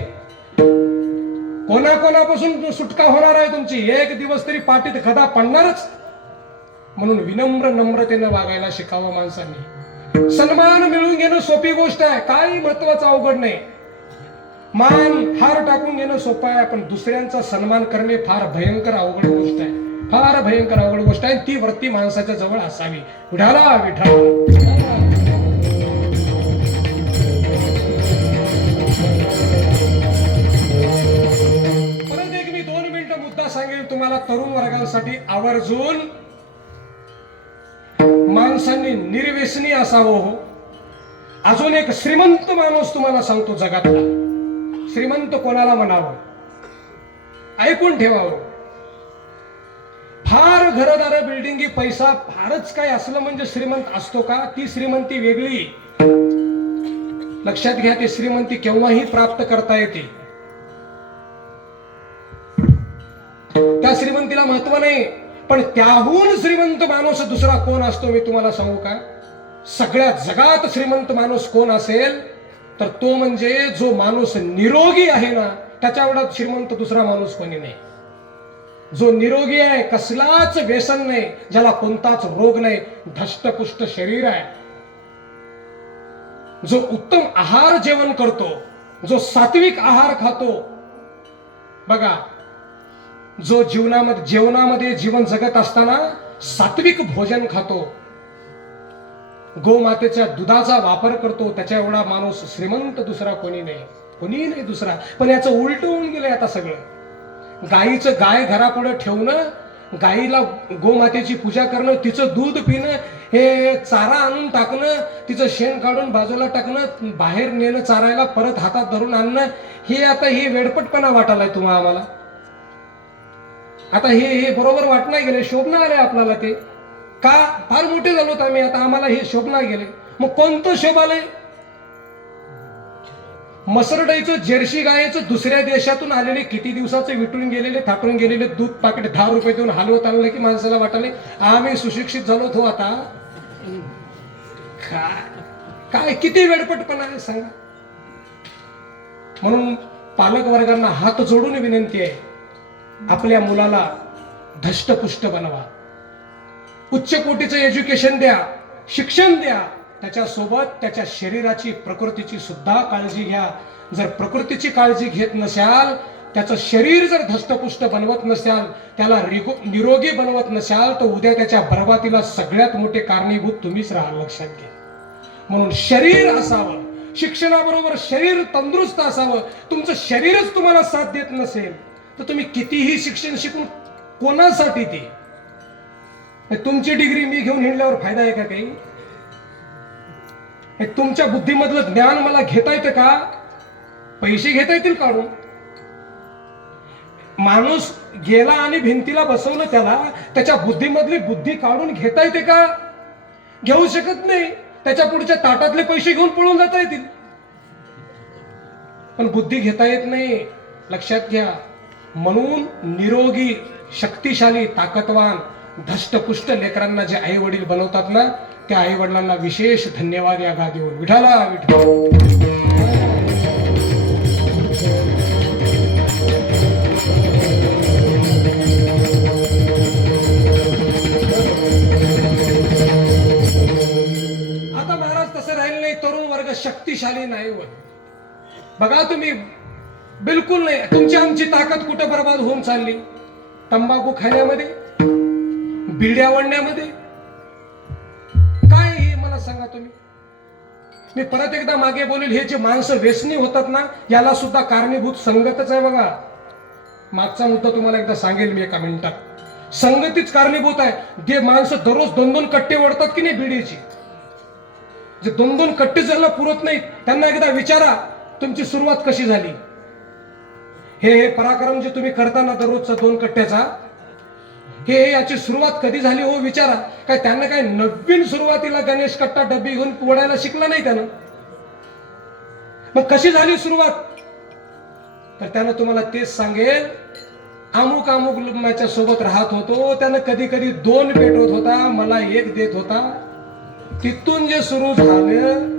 कोणाकोणापासून सुटका होणार आहे तुमची? एक दिवस तरी पाठीत खदा पडणारच. म्हणून विनम्र नम्रतेनं वागायला शिकावं माणसांनी. सन्मान मिळवून घेणं सोपी गोष्ट आहे, काही महत्वाचं अवघड नाही. मान हार टाकून घेणं सोपं आहे, पण दुसऱ्यांचा सन्मान करणे फार भयंकर अवघड गोष्ट आहे. फार भयंकर अवघड गोष्ट आहे. ती वृत्ती माणसाच्या जवळ असावी. विठाला विठा. सांगेल तुम्हाला, तरुण वर्गासाठी आवर्जून माणसांनी निर्व्यसनी असावं हो. अजून एक श्रीमंत माणूस तुम्हाला सांगतो जगातला. श्रीमंत कोणाला म्हणावं? ऐकून ठेवावं. फार घरदार, बिल्डिंगी, पैसा फारच काय असलं म्हणजे श्रीमंत असतो का? ती श्रीमंती वेगळी. लक्षात घ्या, ती श्रीमंती केव्हाही प्राप्त करता येते. त्या श्रीमंतीला महत्व नाही. पण त्याहून श्रीमंत माणूस दुसरा कोण असतो मी तुम्हाला सांगू का? सगळ्या जगात श्रीमंत माणूस कोण असेल तर तो म्हणजे जो माणूस निरोगी आहे ना, त्याच्या एवढा श्रीमंत दुसरा माणूस कोणी नाही. जो निरोगी आहे, कसलाच व्यसन नाही, ज्याला कोणताच रोग नाही, धष्टपुष्ट शरीर आहे, जो उत्तम आहार जेवण करतो, जो सात्विक आहार खातो. बघा, जो जेवणामध्ये जीवन जगत असताना सात्विक भोजन खातो, गोमातेच्या दुधाचा वापर करतो, त्याच्या एवढा माणूस श्रीमंत दुसरा कोणी नाही दुसरा. पण याचं उलट होऊन गेलंय आता सगळं. गाय घरापुढे ठेवणं, गाईला गोमातेची पूजा करणं, तिचं दूध पिणं, हे चारा आणून टाकणं, तिचं शेण काढून बाजूला टाकणं, बाहेर नेणं चारायला, परत हातात धरून आणणं, हे आता हे वेडपटपणा वाटायलाय तुम्हाला आम्हाला. आता हे बरोबर वाटणार गेले, शोभना आले आपल्याला. ते का? फार मोठे झालोत आम्ही आता, आम्हाला हे शोभना गेले. मग कोणतं शोभालय? मसरडाईचं, जर्सी गायचं, दुसऱ्या देशातून आलेले, किती दिवसाचे विटून गेलेले, थाटून गेलेले दूध पाकिट 10 रुपये देऊन हलवत आणलं की माणसाला वाटाले आम्ही सुशिक्षित झालो हो. आता काय किती वेडपटपणा आहे सांगा. म्हणून पालक वर्गांना हात जोडून विनंती आहे, आपल्या मुलाला धष्टपुष्ट बनवा, उच्च कोटीचं एज्युकेशन द्या, शिक्षण द्या, त्याच्यासोबत त्याच्या शरीराची, प्रकृतीची सुद्धा काळजी घ्या. जर प्रकृतीची काळजी घेत नसाल, त्याचं शरीर जर धष्टपुष्ट बनवत नसाल, त्याला निरोगी बनवत नसाल, तर उद्या त्याच्या बर्बादीला सगळ्यात मोठे कारणीभूत तुम्हीच राहाल. लक्षात घ्या. म्हणून शरीर असावं, शिक्षणाबरोबर शरीर तंदुरुस्त असावं. तुमचं शरीरच तुम्हाला साथ देत नसेल तर तुम्ही कितीही शिक्षण शिकून कोणासाठी? ते तुमची डिग्री मी घेऊन हिंडल्यावर फायदा आहे का काही? तुमच्या बुद्धीमधलं ज्ञान मला घेता येतं का? पैसे घेता येतील काढून? माणूस गेला आणि भिंतीला बसवलं त्याला, त्याच्या बुद्धीमधली बुद्धी काढून घेता येते का? घेऊ शकत नाही. त्याच्या पुढच्या ताटातले पैसे घेऊन पळून जाता येतील. पण बुद्धी घेता येत नाही, लक्षात घ्या. म्हणून निरोगी, शक्तिशाली, ताकदवान, धष्टपुष्ट लेकरांना जे आई वडील बनवतात ना, त्या आई वडिलांना विशेष धन्यवाद या गादीवर. विठाला विठ्ठल. आता महाराज तसं राहिलं नाही, तरुण वर्ग शक्तिशाली नाही होत. बघा तुम्ही, बिलकुल नाही. तुमची आमची ताकद कुठं बर्बाद होऊन चालली? तंबाखू खाण्यामध्ये, बिड्या वळण्यामध्ये. काय हे मला सांगा तुम्ही. मी परत एकदा मागे बोलेल, हे जे माणसं व्यसनी होतात ना, याला सुद्धा कारणीभूत संगतच आहे. बघा, मागचा मुद्दा तुम्हाला एकदा सांगेल मी एका मिनिटात. संगतीच कारणीभूत आहे. जे माणसं दररोज 2-2 कट्टे ओढतात की नाही बिडीचे, जे 2-2 कट्टे ज्यांना पुरत नाहीत, त्यांना एकदा विचारा तुमची सुरुवात कशी झाली. हे पराक्रम जे तुम्ही करताना दररोजचा 2 कट्ट्याचा, हे याची सुरुवात कधी झाली हो विचारा. काय त्यांना काय नवीन सुरुवातीला गणेश कट्टा डब्बी घेऊन ओढायला शिकला नाही त्यानं? मग कशी झाली सुरुवात? तर त्यानं तुम्हाला तेच सांगेल, अमुक अमुक माझ्या सोबत राहत होतो, त्यानं कधी कधी 2 पेटवत होता, मला 1 देत होता. तिथून जे सुरू झालं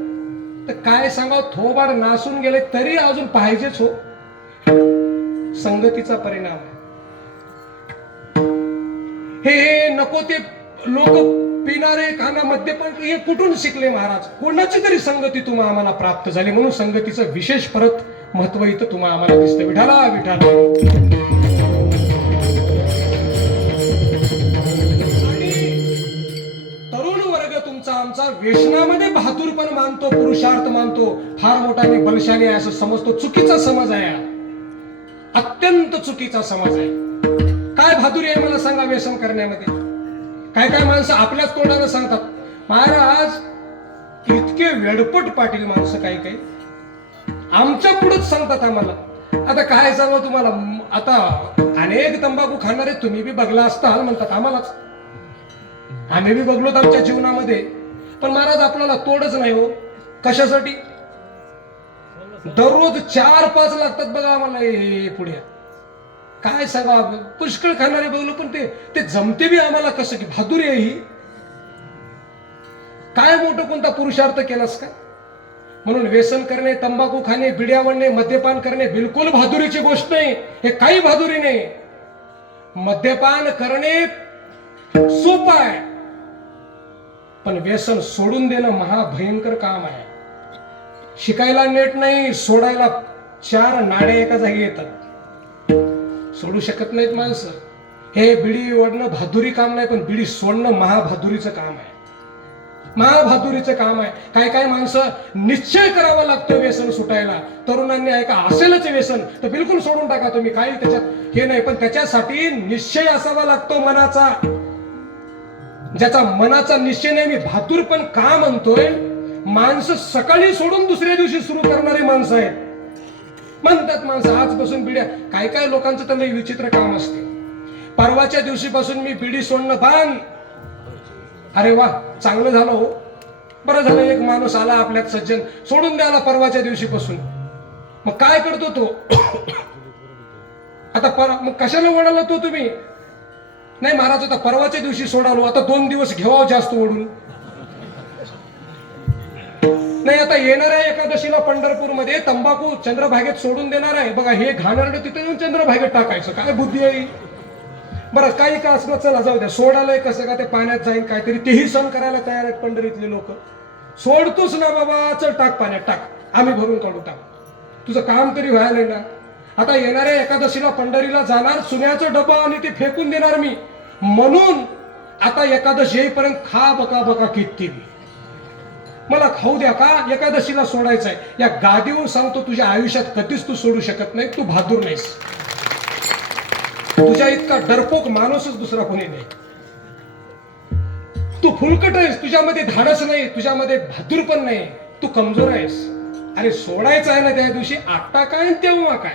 तर काय सांगाव, थोबाड नासून गेले तरी अजून पाहिजेच हो. संगतीचा परिणाम आहे. हे नको ते लोक पिणारे, खाना, मद्यपान, हे कुठून शिकले महाराज? कोणाची तरी संगती तुम्हाला आम्हाला प्राप्त झाली, म्हणून संगतीचं विशेष परत महत्व इथं तुम्हाला आम्हाला दिसतं. विठाला विठाला. आमचा व्यसनामध्ये बहादूरपण मानतो, पुरुषार्थ मानतो, फार मोठा मी बलशाली आहे असं समजतो. चुकीचा समज आहे, अत्यंत चुकीचा समज आहे. काय बहादुरी आहे मला सांगा व्यसन करण्यामध्ये? काय काय माणसं आपल्याच तोंडाने सांगतात महाराज, इतके वेडपट पाटील माणसं काय काय आमच्या पुढेच सांगतात आम्हाला. आता काय सांगू तुम्हाला, आता अनेक तंबाखू खाणारे तुम्ही बी बघला असताल म्हणतात आम्हालाच, आम्ही बी बघलोत आमच्या जीवनामध्ये. पण महाराज आपल्याला तोडच नाही हो. कशासाठी? दररोज 4-5 लागतात बघा आम्हाला हे पुढे. काय सांगा, पुष्कळ खाणारे बघलो, पण ते जमते बी आम्हाला कसं की बहादुरी आहे ही. काय मोठं कोणता पुरुषार्थ केलास का? म्हणून व्यसन करणे, तंबाखू खाणे, बिड्या वळणे, मद्यपान करणे बिलकुल बहादुरीची गोष्ट नाही. हे काही बहादुरी नाही. मद्यपान करणे सोपं आहे, पण व्यसन सोडून देणं महाभयंकर काम आहे. शिकायला नेट नाही, सोडायला 4 नाड्या एका जागी येतात. सोडू शकत नाहीत माणसं. हे बिडी ओढणं बहादुरी काम नाही, पण बिडी सोडणं महाबहादुरीचं काम आहे. महाबहादुरीचं काम आहे. काय काय माणसं निश्चय करावा लागतो व्यसन सुटायला. तरुणांनी ऐका, असेलच व्यसन तर बिलकुल सोडून टाका तुम्ही, काही त्याच्यात हे नाही. पण त्याच्यासाठी निश्चय असावा लागतो मनाचा. ज्याचा मनाचा निश्चय नाही, मी बहादूर पण का म्हणतोय, माणसं सकाळी सोडून दुसऱ्या दिवशी सुरू करणारी माणसं आहेत. म्हणतात माणसं आजपासून बिड्या, काय काय लोकांचं तर लई विचित्र काम असते. परवाच्या दिवशीपासून मी बिडी सोडणं बांध. अरे वा, चांगलं झालं हो, बरं झालं एक माणूस आला आपल्यात सज्जन, सोडून द्याला परवाच्या दिवशीपासून. मग काय करतो तो? आता मग कशाला ओढाला तो तुम्ही? नाही महाराज, आता परवाच्या दिवशी सोडालो, आता 2 दिवस घेवाव जास्त ओढून. नाही, आता येणाऱ्या एकादशीला पंढरपूरमध्ये तंबाखू चंद्रभागेत सोडून देणार आहे बघा. हे घाणेरडं तिथे येऊन चंद्रभागेत टाकायचं, काय बुद्धी आहे? बरं, काही का असं चला जाऊ द्या, सोडायला कसं का ते पाण्यात जाईल काहीतरी, तेही सण करायला तयार आहेत पंढरीतले लोक. सोडतोच ना बाबा, चल टाक पाण्यात, टाक, आम्ही भरून काढू, टाक, तुझं काम तरी व्हायला ना. आता येणाऱ्या एकादशीला पंढरीला जाणार, चुन्याचं डबा आणि ते फेकून देणार मी. म्हणून आता एकादशी येईपर्यंत खा बका बका किती, मला खाऊ द्या का, एकादशीला सोडायचं आहे. या गादीवर सांगतो, तुझ्या आयुष्यात कधीच तू सोडू शकत नाही. तू बहादूर नाहीस. तुझ्या इतका डरपोक माणूसच दुसरा कोणी नाही. तू फुलकट आहेस, तुझ्यामध्ये धाडस नाही, तुझ्यामध्ये बहादूर पण नाही, तू कमजोर आहेस. अरे सोडायचं आहे ना त्या दिवशी, आता काय आणि तेव्हा काय.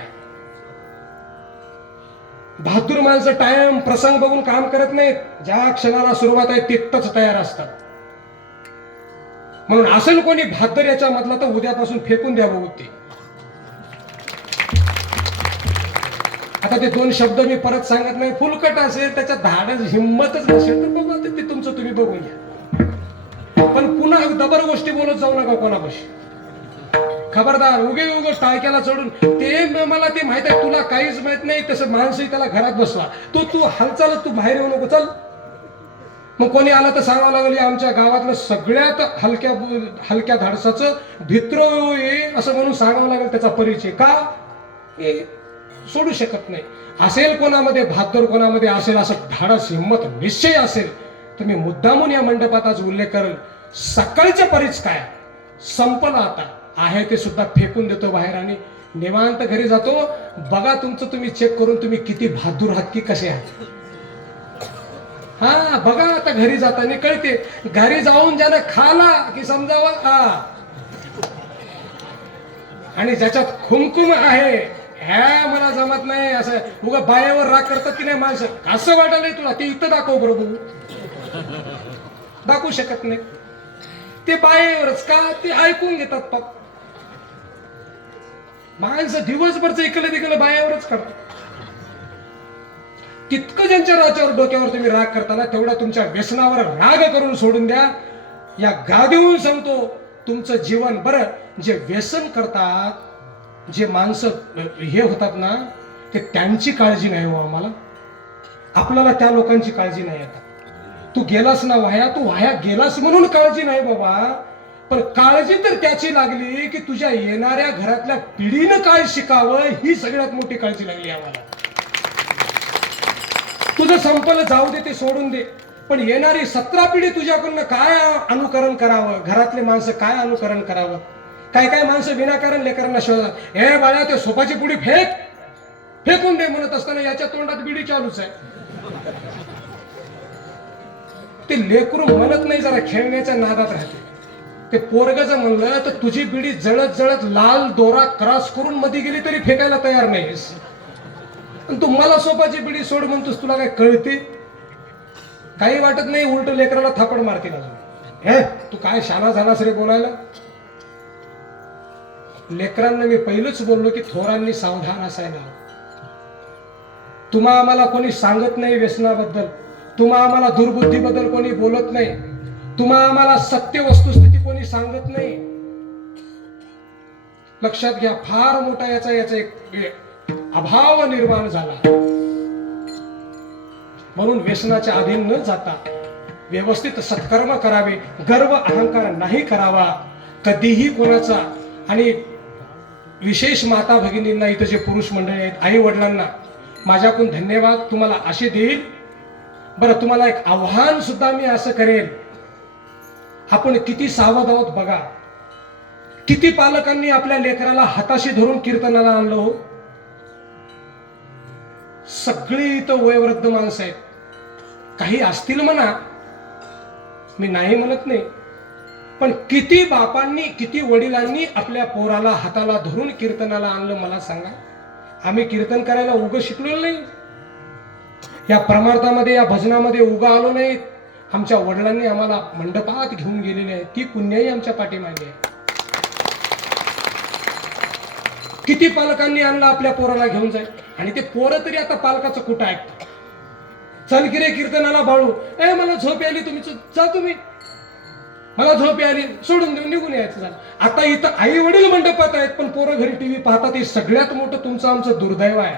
बहादूर माणसं टाइम प्रसंग बघून काम करत नाहीत. ज्या क्षणाला सुरुवात आहे तिथंच तयार असतात. म्हणून असेल कोणी बहादर याच्या मधला तर उद्यापासून फेकून द्या बघू ते. आता ते 2 शब्द मी परत सांगत नाही, फुलकट असेल, त्याच्या धाडच हिंमतच नसेल तर बाबा ते तुमचं तुम्ही बघून घ्या. पण पुन्हा डबर गोष्टी बोलत जाऊ नका कोणापाशी. खबरदार, उगे टाळक्याला चढून ते मला ते माहित आहे, तुला काहीच माहित नाही, तसं माणसंही त्याला घरात बसवा, तू हालचाल, तू बाहेर येऊ नको, चल. मग कोणी आलं तर सांगावं लागेल आमच्या गावातलं सगळ्यात हलक्या धाडसाचं भित्र असं म्हणून सांगावं लागेल त्याचा परिचय. का हे सोडू शकत नाही. असेल कोणामध्ये बहादूर, कोणामध्ये असेल असं धाडस, हिंमत, निश्चय असेल तर मी मुद्दामून या मंडपात आज उल्लेख करेल. सकाळचं परिच काय संपलं, आता आहे ते सुद्धा फेकून देतो बाहेर आणि निवांत घरी जातो. बघा तुमचं तुम्ही चेक करून तुम्ही किती बहादूर आहात की कसे आहात. हा बघा, आता घरी जाताना कळते. घरी जाऊन ज्यानं खाला की समजावा हा, आणि ज्याच्यात खुमखुम आहे ह्या मला जमत नाही असं उगा बायावर राग करतात की नाही माणसं, असं वाटलं नाही तुला, ते इथं दाखव बरोबर. दाखवू शकत नाही ते बायावरच का, ते ऐकून घेतात पाप. माणसं दिवसभरच इकडे तिकडे बायावरच करतात. तितकं ज्यांच्या राजावर डोक्यावर तुम्ही राग करताना तेवढा तुमच्या व्यसनावर राग करून सोडून द्या. या गादीवरून सांगतो, तुमचं जीवन बरं. जे व्यसन करतात, जे माणसं हे होतात ना, ते त्यांची काळजी नाही हो आम्हाला. आपल्याला त्या लोकांची काळजी नाही आता. तू गेलास ना वाया, तू वाया गेलास म्हणून काळजी नाही बाबा, पण काळजी तर त्याची लागली की तुझ्या येणाऱ्या घरातल्या पिढीनं काय शिकावं, ही सगळ्यात मोठी काळजी लागली आम्हाला. तुझं संपलं जाऊ दे, ते सोडून दे, पण येणारी 17 पिढी तुझ्याकडनं काय अनुकरण करावं, घरातले माणसं काय अनुकरण करावं. काय माणसं विनाकारण लेकरांना शोधतात, हे बाळा ते सोपाची पुडी फेकून दे म्हणत असताना याच्या तोंडात बिडी चालूच आहे. ते लेकरू म्हणत नाही, जरा खेळण्याच्या नादात राहते. ते पोरगज म्हणलं तर तुझी बिडी जळत जळत लाल दोरा क्रॉस करून मध्ये गेली तरी फेकायला तयार नाहीस. तू मला सोपाची बिडी सोड म्हणतोस, तुला काय कळते? काही वाटत नाही, उलट लेकराला थापड मारतील अजून. हे तू काय शाना झालास रे बोलायला. लेकरांना मी पहिलंच बोललो की थोरांनी सावधान असायला. तुम्हा आम्हाला कोणी सांगत नाही व्यसनाबद्दल, तुम्हा आम्हाला दुर्बुद्धीबद्दल कोणी बोलत नाही, तुम्हा आम्हाला सत्य वस्तुस्थिती कोणी सांगत नाही. लक्षात घ्या, फार मोठा याचा एक अभाव निर्माण झाला. म्हणून व्यसनाच्या अधीन न जाता व्यवस्थित सत्कर्म करावे, गर्व अहंकार नाही करावा कधीही कोणाचा. आणि विशेष माता भगिनींना, इथं जे पुरुष मंडळी आहेत, आई वडिलांना माझ्याकडून धन्यवाद. तुम्हाला असे देईल. बरं, तुम्हाला एक आव्हान सुद्धा मी असं करेल, आपण किती सावध आहोत बघा. किती पालकांनी आपल्या लेकराला हाताशी धरून कीर्तनाला आणलं हो. सगळी इथं वयोवृद्ध माणसं आहेत. काही असतील म्हणा, मी नाही म्हणत नाही, पण किती बापांनी, किती वडिलांनी आपल्या पोराला हाताला धरून कीर्तनाला आणलं मला सांगा. आम्ही कीर्तन करायला उगं शिकलो नाही, या परमार्थामध्ये, या भजनामध्ये उगा आलो नाही. आमच्या वडिलांनी आम्हाला मंडपात घेऊन गेलेले आहे, ती पुण्याही आमच्या पाठीमागे आहे. किती पालकांनी आणलं आपल्या पोराला घेऊन जाय, आणि ते पोरं तरी आता पालकाचं कुठं ऐकतं. चल की रे कीर्तनाला बाळू, ए मला झोप आली, तुम्ही जा, तुम्ही मला झोप आली, सोडून देऊन निघून यायचं झालं. आता इथं आई वडील मंडपात आहेत, पण पोरं घरी टीव्ही पाहतात. हे सगळ्यात मोठं तुमचं आमचं दुर्दैव आहे,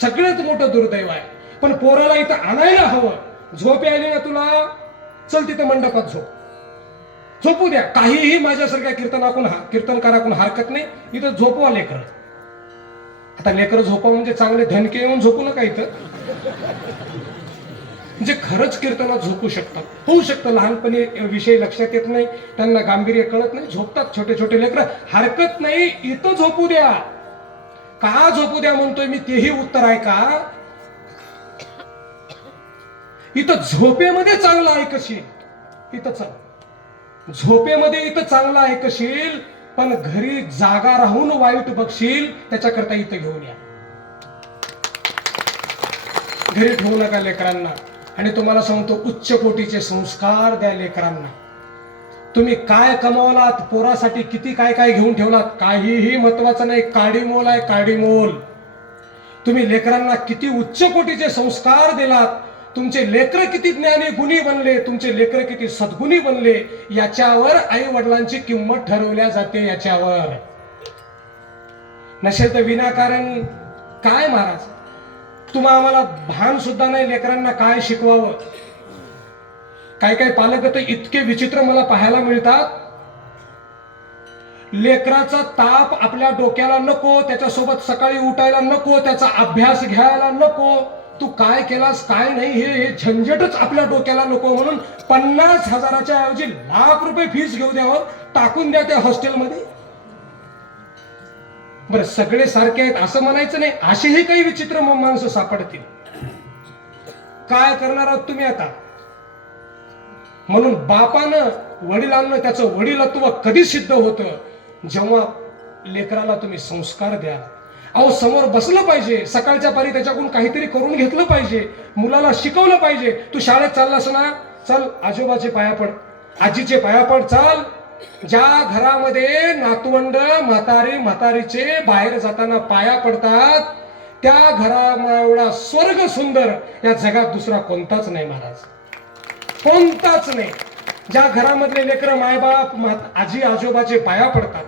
सगळ्यात मोठं दुर्दैव आहे. पण पोराला इथं आणायला हवं. झोप आली ना तुला, चल तिथं मंडपात झोपू द्या. काहीही माझ्यासारख्या कीर्तनकाराकडून हरकत नाही. इथं झोपवा लेकर. आता लेकर झोपवा म्हणजे चांगले धनके येऊन झोपू नका इथं. म्हणजे खरंच कीर्तनात झोपू शकतात. होऊ शकतं लहानपणी विषय लक्षात येत नाही, त्यांना गांभीर्य कळत नाही, झोपतात छोटे छोटे लेकर, हरकत नाही. इथं झोपू द्या. का झोपू द्या म्हणतोय मी, तेही उत्तर आहे का. इथं झोपेमध्ये चांगलं ऐकशील, इथं चल झोपेमध्ये इथं चांगलं ऐकशील, पण घरी जागा राहून वाईट बघशील, त्याच्याकरता इथं घेऊन या. घरी ठेवू नका लेकरांना. आणि तुम्हाला सांगतो, उच्च कोटीचे संस्कार द्या लेकरांना. तुम्ही काय कमावलात, पोरासाठी किती काय काय घेऊन ठेवलात, काहीही महत्वाचं नाही. काडी मोल आहे, काडी मोल. तुम्ही लेकरांना किती उच्च कोटीचे संस्कार दिलात, तुमचे लेकर किती ज्ञानी गुणी बनले, तुमचे लेकर किती सद्गुणी बनले, याच्यावर आई वडिलांची किंमत ठरवल्या जाते. याच्यावर नसेल तर विनाकारण काय महाराज, तुम्हा आम्हाला भान सुद्धा नाही लेकरांना काय शिकवावं. काय काय पालक तर इतके विचित्र मला पाहायला मिळतात. लेकराचा ताप आपल्या डोक्याला नको, त्याच्यासोबत सकाळी उठायला नको, त्याचा अभ्यास घ्यायला नको, तू काय केलास काय नाही हे झंझटच आपल्या डोक्याला नको म्हणून 50,000च्या ऐवजी लाख रुपये फीस घेऊ द्यावं, टाकून द्या त्या हॉस्टेलमध्ये. बरं, सगळे सारखे आहेत असं म्हणायचं नाही, असेही काही विचित्र माणसं सापडतील. काय करणार आहात तुम्ही आता? म्हणून बापानं वडिलांना त्याचं वडिलत्व कधी सिद्ध होतं, जेव्हा लेकराला तुम्ही संस्कार द्या. अहो, समोर बसलं पाहिजे, सकाळच्या पारी त्याच्याकडून काहीतरी करून घेतलं पाहिजे, मुलाला शिकवलं पाहिजे. तू शाळेत चाललास ना, चल आजोबाचे पाया पड, आजीचे पाया पड, चाल. ज्या घरामध्ये नातवंड म्हातारीचे बाहेर जाताना पाया पडतात, त्या घरा एवढा स्वर्ग सुंदर या जगात दुसरा कोणताच नाही महाराज, कोणताच नाही. ज्या घरामधले लेकर मायबाप आजी आजोबाचे पाया पडतात,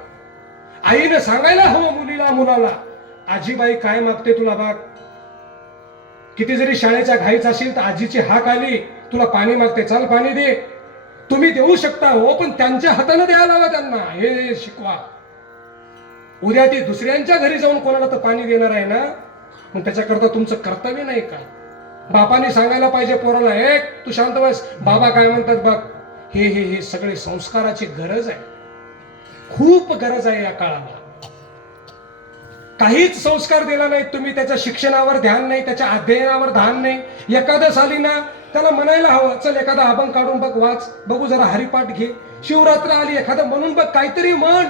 आईनं सांगायला हवं मुलाला, आजीबाई काय मागते तुला बघ. किती जरी शाळेच्या घाईच असेल तर आजीची हाक आली, तुला पाणी मागते, चल पाणी दे. तुम्ही देऊ शकता हो, पण त्यांच्या हाताने द्यायला हवं त्यांना, हे शिकवा. उद्या ती दुसऱ्यांच्या घरी जाऊन कोणाला तर पाणी देणार आहे ना, मग त्याच्याकरता तुमचं कर्तव्य नाही का? बापाने सांगायला पाहिजे पोराला, एक तू शांत बस, बाबा काय म्हणतात बघ. हे हे हे सगळे संस्काराची गरज आहे, खूप गरज आहे या काळाला. काहीच संस्कार दिला नाही तुम्ही, त्याच्या शिक्षणावर ध्यान नाही, त्याच्या अध्ययनावर ध्यान नाही. एखादं आली ना, त्याला म्हणायला हवं, चल एखादा अभंग काढून बघ, वाच बघू, जरा हरिपाठ घे. शिवरात्र आली, एखादं म्हणून बघ, काहीतरी म्हण.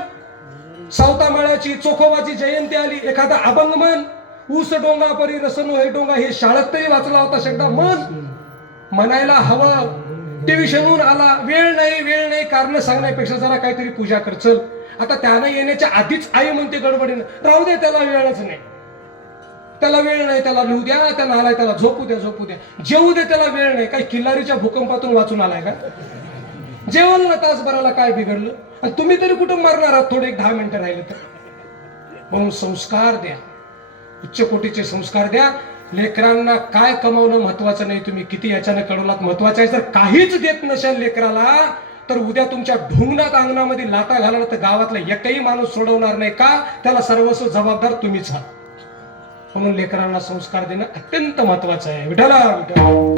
सावतामाळ्याची चोखोबाची जयंती आली, एखादा अभंग म्हण. ऊस डोंगा परी रसनो हे डोंगा, हे शाळेत तरी वाचला होता शब्द, म्हण. म्हणायला हवं. टेन्शनून आला, वेळ नाही कारण सांगण्यापेक्षा जरा काहीतरी पूजा कर, चल. आता त्यानं येण्याच्या आधीच आई म्हणते गडबडीनं, राहू दे, त्याला वेळच नाही, त्याला वेळ नाही, त्याला लिहू द्या, त्याला आलाय, त्याला झोपू द्या, जेवू दे, त्याला वेळ नाही. काही किल्लारीच्या भूकंपातून वाचून आलाय का? जेवण ना तासभराला काय बिघडलं? आणि तुम्ही तरी कुठं मरणार आहात थोडे 10 मिनिटं राहिले तर. म्हणून संस्कार द्या, उच्च कोटीचे संस्कार द्या. लेकरांना काय कमावणं महत्वाचं नाही, तुम्ही किती याच्यानं कळवलात महत्वाचं आहे. जर काहीच देत नसेल लेकराला, तर उद्या तुमच्या ढुंगणात अंगणामध्ये लाता घालणार तर गावातला एकही माणूस सोडवणार नाही. का? त्याला सर्वस्व जबाबदार तुम्हीच आहात. म्हणून लेकरांना संस्कार देणं अत्यंत महत्वाचं आहे. विठ्ठला विठ्ठला.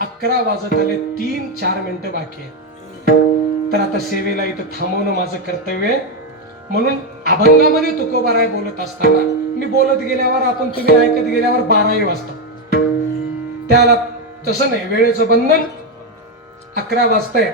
11 वाजत आले, 3-4 मिनिटं बाकी आहे. तर आता सेवेला इथं थांबवणं माझं कर्तव्य आहे. म्हणून अभंगामध्ये तुकोबाराय बोलत असताना मी बोलत गेल्यावर तुम्ही ऐकत गेल्यावर 12 वाजता, त्याला तसं नाही, वेळेचं बंधन. 11 वाजताय.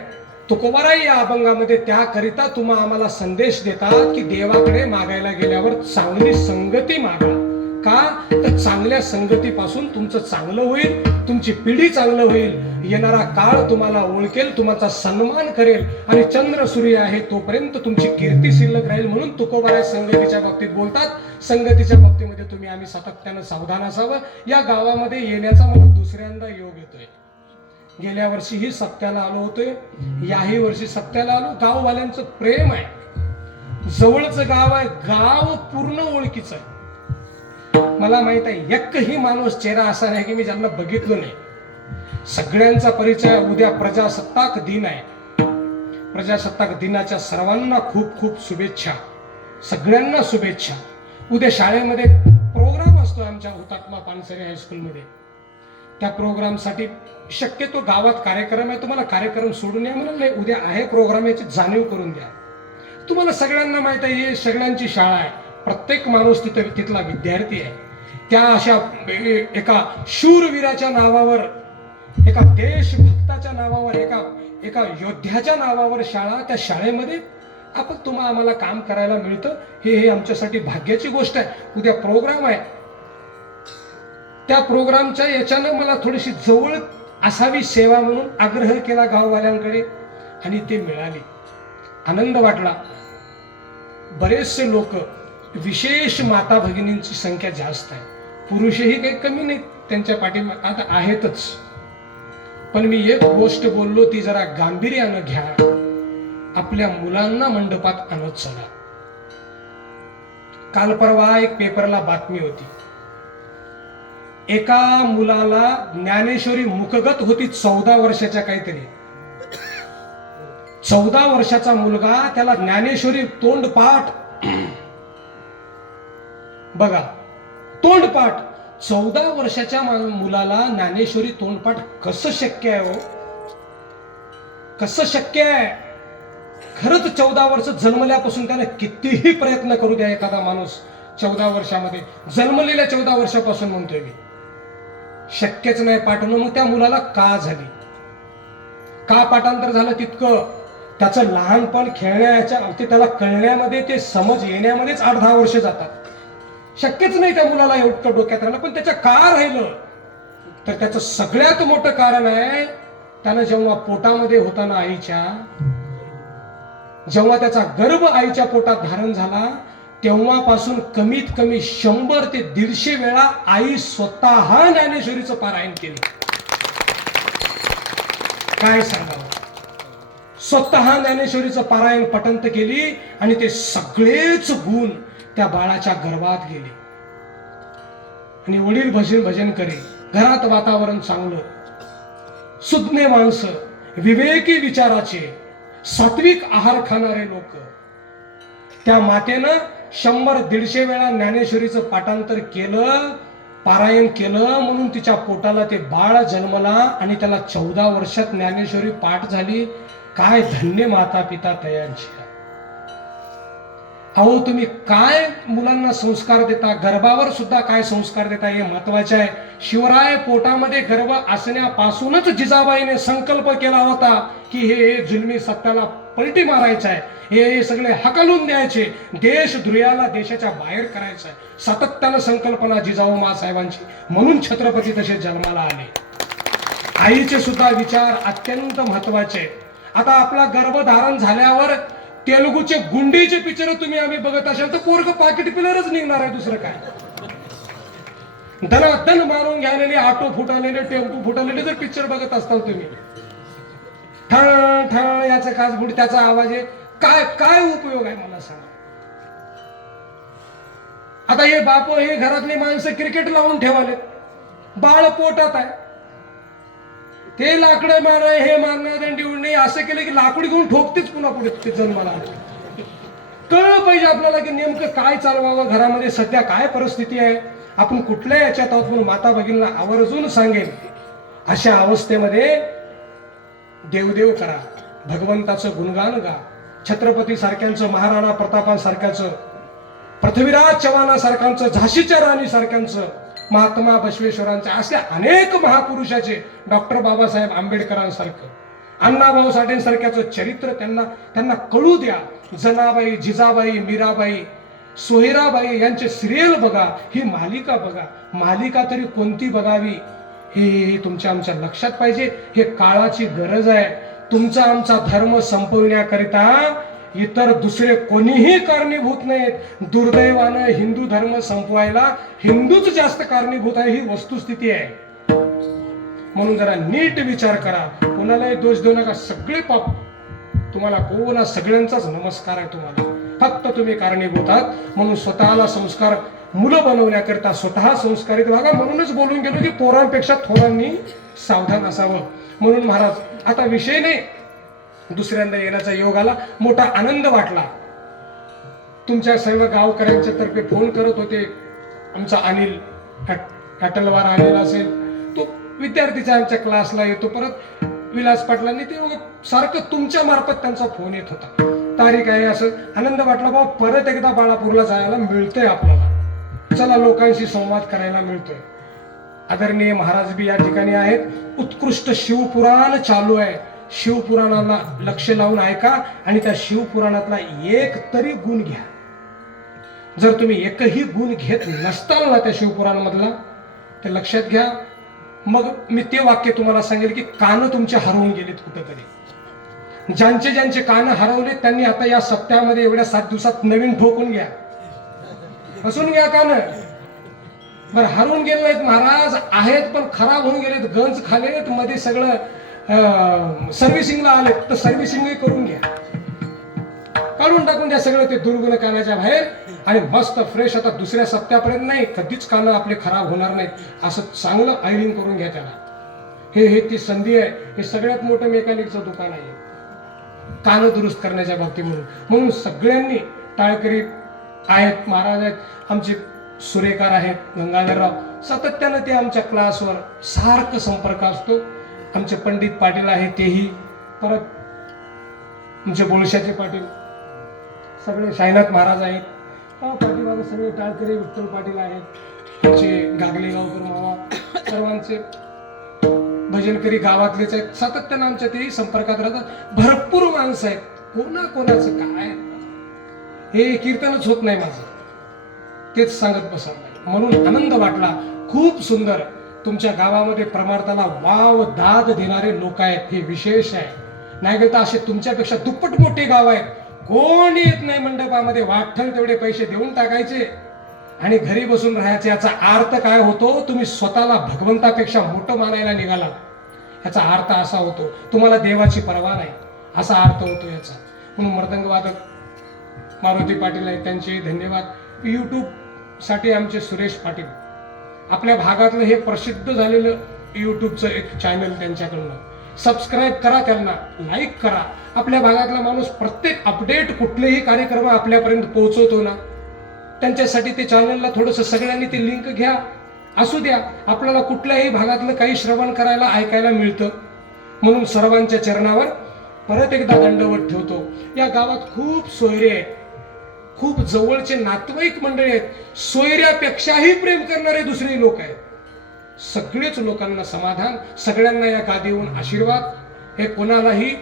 तुकोबाराय या अभंगामध्ये त्याकरिता तुम्हा आम्हाला संदेश देतात की देवाकडे मागायला गेल्यावर चांगली संगती मागा. का? तर चांगल्या संगतीपासून तुमचं चांगलं होईल, तुमची पिढी चांगलं होईल, येणारा काळ तुम्हाला ओळखेल, तुमचा सन्मान करेल, आणि चंद्र सूर्य आहे तोपर्यंत तुमची कीर्ती शिल्लक राहील. म्हणून तुकोबाराय संगतीच्या बाबतीत बोलतात. संगतीच्या बाबतीमध्ये तुम्ही आम्ही सातत्यानं सावधान असावं. या गावामध्ये येण्याचा मला दुसऱ्यांदा योग येतोय. गेल्या वर्षीही सप्त्याला आलो होतोय, याही वर्षी सप्त्याला आलो. गाववाल्यांचं प्रेम आहे, जवळचं गाव आहे, गाव पूर्ण ओळखीचं आहे. मला माहित आहे एकही माणूस चेहरा असा नाही की मी ज्यांना बघितलं नाही. सगळ्यांचा परिचय. उद्या प्रजासत्ताक दिन आहे. प्रजासत्ताक दिनाच्या सर्वांना खूप खूप शुभेच्छा, सगळ्यांना शुभेच्छा. उद्या शाळेमध्ये प्रोग्राम असतो आमच्या हुतात्मा पानसरे हायस्कूलमध्ये. त्या प्रोग्रामसाठी शक्यतो गावात कार्यक्रम आहे, तुम्हाला कार्यक्रम सोडून या म्हणून नाही, उद्या आहे प्रोग्राम, याची जाणीव करून द्या. तुम्हाला सगळ्यांना माहित आहे ही सगळ्यांची शाळा आहे, प्रत्येक माणूस तिथला विद्यार्थी आहे. त्या अशा एका शूरवीराच्या नावावर, एका देशभक्ताच्या नावावर, एका योद्ध्याच्या नावावर शाळा. त्या शाळेमध्ये तुम्हा आम्हाला काम करायला मिळतं, हे आमच्यासाठी भाग्याची गोष्ट आहे. उद्या प्रोग्राम आहे, त्या प्रोग्रामच्या याच्यानं मला थोडीशी जवळ असावी सेवा म्हणून आग्रह केला गाववाल्यांकडे आणि ते मिळाली. आनंद वाटला. बरेचसे लोक, विशेष माता भगिनींची संख्या जास्त आहे, पुरुषही काही कमी नाहीत त्यांच्या पाठीमागे आता आहेतच. पण मी एक गोष्ट बोललो ती जरा गांभीर्यानं घ्या. आपल्या मुलांना मंडपात आणत चला. काल परवा एक पेपरला बातमी होती, एका मुलाला ज्ञानेश्वरी मुखगत होती, 14 वर्षाच्या काहीतरी, 14 वर्षाचा मुलगा, त्याला ज्ञानेश्वरी तोंडपाठ. बघा, तोंडपाठ 14 वर्षाच्या मुलाला ज्ञानेश्वरी तोंडपाठ कसं शक्य आहे हो? कसं शक्य आहे? खरंच 14 वर्ष जन्मल्यापासून त्याने कितीही प्रयत्न करू द्या एखादा माणूस, 14 वर्षामध्ये जन्मलेल्या 14 वर्षापासून म्हणतोय मी, शक्यच नाही पाठवणं. मग त्या मुलाला का झाली, का पाठांतर झालं? तितकं त्याचं लहानपण खेळण्याच्या त्याला कळण्यामध्ये, ते समज येण्यामध्येच 8-10 वर्ष जातात. शक्यच नाही त्या मुलाला एवढं डोक्यात राहिलं. पण त्याच्या का राहिलं? तर त्याचं सगळ्यात मोठं कारण आहे, त्यानं जेव्हा पोटामध्ये होताना आईच्या, जेव्हा त्याचा गर्भ आईच्या पोटात धारण झाला, तेव्हापासून कमीत कमी 100 ते 150 वेळा आई स्वतः ज्ञानेश्वरीचं पारायण केले. काय सांगावं? स्वतः ज्ञानेश्वरीचं पारायण पठंत केली आणि ते सगळेच गुण त्या बाळाच्या गर्भात गेले. आणि वडील भजन करे, घरात वातावरण चांगलं, सुज्ञ माणसं, विवेकी विचाराचे, सात्विक आहार खाणारे लोक. त्या मातेनं 100-150 वेळा ज्ञानेश्वरीचं पाठांतर केलं, पारायण केलं, म्हणून तिच्या पोटाला ते बाळ जन्मला आणि त्याला 14 वर्षात ज्ञानेश्वरी पाठ झाली. काय धन्य माता पिता तयांची. अहो, तुम्ही काय मुलांना संस्कार देता, गर्भावर सुद्धा काय संस्कार देता हे महत्वाचे आहे. शिवराय पोटामध्ये गर्भ असण्यापासूनच जिजाबाईने संकल्प केला होता की हे जुलमी सत्याला पलटी मारायचं आहे, हे सगळे हकलून द्यायचे, देशद्रोहाला देशाच्या बाहेर करायचं आहे. सातत्यानं संकल्पना जिजाऊ साहेबांची, म्हणून छत्रपती तसे जन्माला आले. आईचे सुद्धा विचार अत्यंत महत्वाचे. आता आपला गर्भधारण झाल्यावर तेलुगूचे गुंडीचे पिक्चर तुम्ही आम्ही बघत असाल तर पोरग पाकिट पिलरच निघणार आहे, दुसरं काय. धनाधन मारून घ्यालेले, ऑटो फुटालेले, टेम्पो फुटालेले जर पिक्चर बघत असताल तुम्ही, ठण ठण याचा काचबुड, त्याचा आवाज आहे, काय काय उपयोग आहे मला सांगा. आता हे बाप, हे घरातली माणसं क्रिकेट लावून ठेवाले, बाळ पोटात आहे, ते लाकडं मार, हे मारणं, दंडी उडणे, असं केलं की लाकूड घेऊन ठोकतेच पुन्हा पुढे ते जन्माला. कळलं पाहिजे आपल्याला की नेमकं काय चालवावं घरामध्ये, सध्या काय परिस्थिती आहे, आपण कुठल्या याच्यात आहोत. म्हणून माता भगिनींना आवर्जून सांगेल, अशा अवस्थेमध्ये देवदेव करा, भगवंताचं गुणगान गा, छत्रपती सारख्यांचं, महाराणा प्रतापांसारख्याचं, पृथ्वीराज चव्हाणासारख्यांचं, झाशीच्या राणी सारख्यांचं, महात्मा बसवेश्वरांचे, असे अनेक महापुरुषाचे, डॉक्टर बाबासाहेब आंबेडकरांसारखं, अण्णाभाऊ साठेंसारख्याचं चरित्र त्यांना कळू द्या. जनाबाई, जिजाबाई, मीराबाई, सोयराबाई यांचे सिरियल बघा, ही मालिका बघा. मालिका तरी कोणती बघावी हे तुमच्या आमच्या लक्षात पाहिजे. हे काळाची गरज आहे. तुमचा आमचा धर्म संपविण्याकरिता इतर दुसरे कोणीही कारणीभूत नाहीत. दुर्दैवानं हिंदू धर्म संपवायला हिंदूच जास्त कारणीभूत आहे, ही वस्तुस्थिती आहे. म्हणून जरा नीट विचार करा, कोणालाही दोष देऊ नका. सगळे पाप तुम्हाला, कोणा सगळ्यांचाच नमस्कार आहे तुम्हाला, फक्त तुम्ही कारणीभूत आहात. म्हणून स्वतःला संस्कार मुलं बनवण्याकरिता स्वतः संस्कारित व्हा. म्हणूनच बोलून गेलो की पोरांपेक्षा थोरांनी सावधान असावं. म्हणून महाराज, आता विषय नाही, दुसऱ्यांदा येण्याचा योग आला, मोठा आनंद वाटला. तुमच्या सर्व गावकऱ्यांच्या तर्फे फोन करत होते. आमचा अनिल काटलवार अनिल असेल, तो विद्यार्थीचा आमच्या क्लासला येतो. परत विलास पाटलांनी ते सारखं तुमच्या मार्फत त्यांचा फोन येत होता, तारीख आहे असं. आनंद वाटला, बाबा परत एकदा बाळापूरला जायला मिळतंय आपल्याला, चला लोकांशी संवाद करायला मिळतोय. आदरणीय महाराज बी या ठिकाणी आहेत. उत्कृष्ट शिवपुराण चालू आहे. शिवपुराणाला लक्ष लावून ऐका आणि त्या शिवपुराणातला एक तरी गुण घ्या. जर तुम्ही एकही गुण घेत नसताल ना त्या शिवपुराण मधला, ते लक्षात घ्या, मग मी ते वाक्य तुम्हाला सांगेल की कानं तुमचे हरवून गेलेत कुठेतरी. ज्यांचे ज्यांचे कानं हरवले त्यांनी आता या सप्त्यामध्ये एवढ्या 7 दिवसात नवीन ठोकून घ्या, हसून घ्या कानं. बरं, हरवून गेले नाहीत महाराज, आहेत पण खराब होऊन गेलेत, गंज खालेत, मध्ये सगळं सर्व्हिसिंगला आलेत, तर सर्व्हिसिंगही करून घ्या, काढून टाकून द्या सगळं ते दुर्गुण कानाच्या बाहेर, आणि मस्त फ्रेश आता दुसऱ्या सप्त्यापर्यंत नाही कधीच कानं आपले खराब होणार नाहीत असं चांगलं आयलिंग करून घ्या त्याला. हे ती संधी आहे. हे सगळ्यात मोठं मेकॅनिकचं दुकान आहे कानं दुरुस्त करण्याच्या बाबतीत. म्हणून सगळ्यांनी, टाळकरी आहेत, महाराज आहेत, आमचे सुरेकर आहेत, गंगाधरराव, सातत्यानं ते आमच्या क्लासवर सारखं संपर्क असतो. आमचे पंडित पाटील आहेत तेही, परत आमचे बोळशाचे पाटील, सगळे साईनाथ महाराज आहेत, पाठीमागे सगळे टाळकरी विठ्ठल पाटील आहेत, आमचे गागलेगावकर मामा, सर्वांचे भजनकरी गावातलेच आहेत, सातत्यानं आमच्या तेही संपर्कात राहतात. भरपूर माणसं आहेत, कोणाचं काय हे कीर्तनच होत नाही माझं, तेच सांगत बसत नाही. म्हणून आनंद वाटला, खूप सुंदर. तुमच्या गावामध्ये परमार्थाला वाव दाद देणारे लोक आहेत, हे विशेष आहे. नाही तर असे तुमच्यापेक्षा दुप्पट मोठे गाव आहेत, कोण येत नाही मंडपामध्ये, वाटल तेवढे पैसे देऊन टाकायचे आणि घरी बसून राहायचे. याचा अर्थ काय होतो? तुम्ही स्वतःला भगवंतापेक्षा मोठं मानायला निघाला, याचा अर्थ असा होतो. तुम्हाला देवाची पर्वा नाही, असा अर्थ होतो याचा. म्हणून मृदंगवादक मारुती पाटील आहेत, त्यांचे धन्यवाद. YouTube साठी आमचे सुरेश पाटील, आपल्या भागातलं हे प्रसिद्ध झालेलं YouTubeचं एक चॅनल त्यांच्याकडनं, सबस्क्राईब करा, त्यांना लाईक करा. आपल्या भागातला माणूस प्रत्येक अपडेट कुठलेही कार्यक्रम आपल्यापर्यंत पोहोचवतो ना, त्यांच्यासाठी ते चॅनलला थोडंसं सगळ्यांनी ते लिंक घ्या, असू द्या. आपल्याला कुठल्याही भागातलं काही श्रवण करायला, ऐकायला मिळतं. म्हणून सर्वांच्या चरणावर परत एकदा दंडवत ठेवतो. या गावात खूप सोयरे आहेत, खूप जवळचे नातेवाईक मंडळी आहेत, सोयऱ्यापेक्षाही प्रेम करणारे दुसरे लोक आहेत. सगळेच लोकांना समाधान, सगळ्यांना या गादीहून आशीर्वाद. हे कोणालाही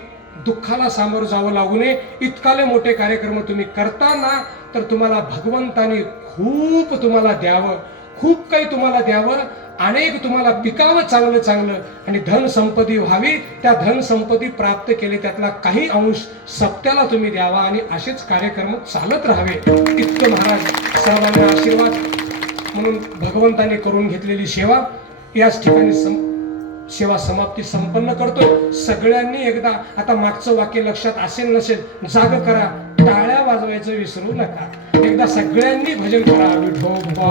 दुःखाला सामोरं जावं लागू नये. इतकाले मोठे कार्यक्रम तुम्ही करताना तर तुम्हाला भगवंताने खूप तुम्हाला द्यावं, खूप काही तुम्हाला द्यावं, अनेक तुम्हाला पिकावं चांगलं चांगलं, आणि धन संपत्ती व्हावी. त्या धन संपत्ती प्राप्त केले त्यातला काही अंश सप्त्याला तुम्ही द्यावा, आणि असेच कार्यक्रम चालत राहावे. इतकं महाराज सर्वांना आशीर्वाद. म्हणून भगवंताने करून घेतलेली सेवा याच ठिकाणी सेवा समाप्ती संपन्न करतो. सगळ्यांनी एकदा, आता मागचं वाक्य लक्षात असेल नसेल, जाग करा, टाळ्या वाजवायचं विसरू नका. एकदा सगळ्यांनी भजन करा. विठोबा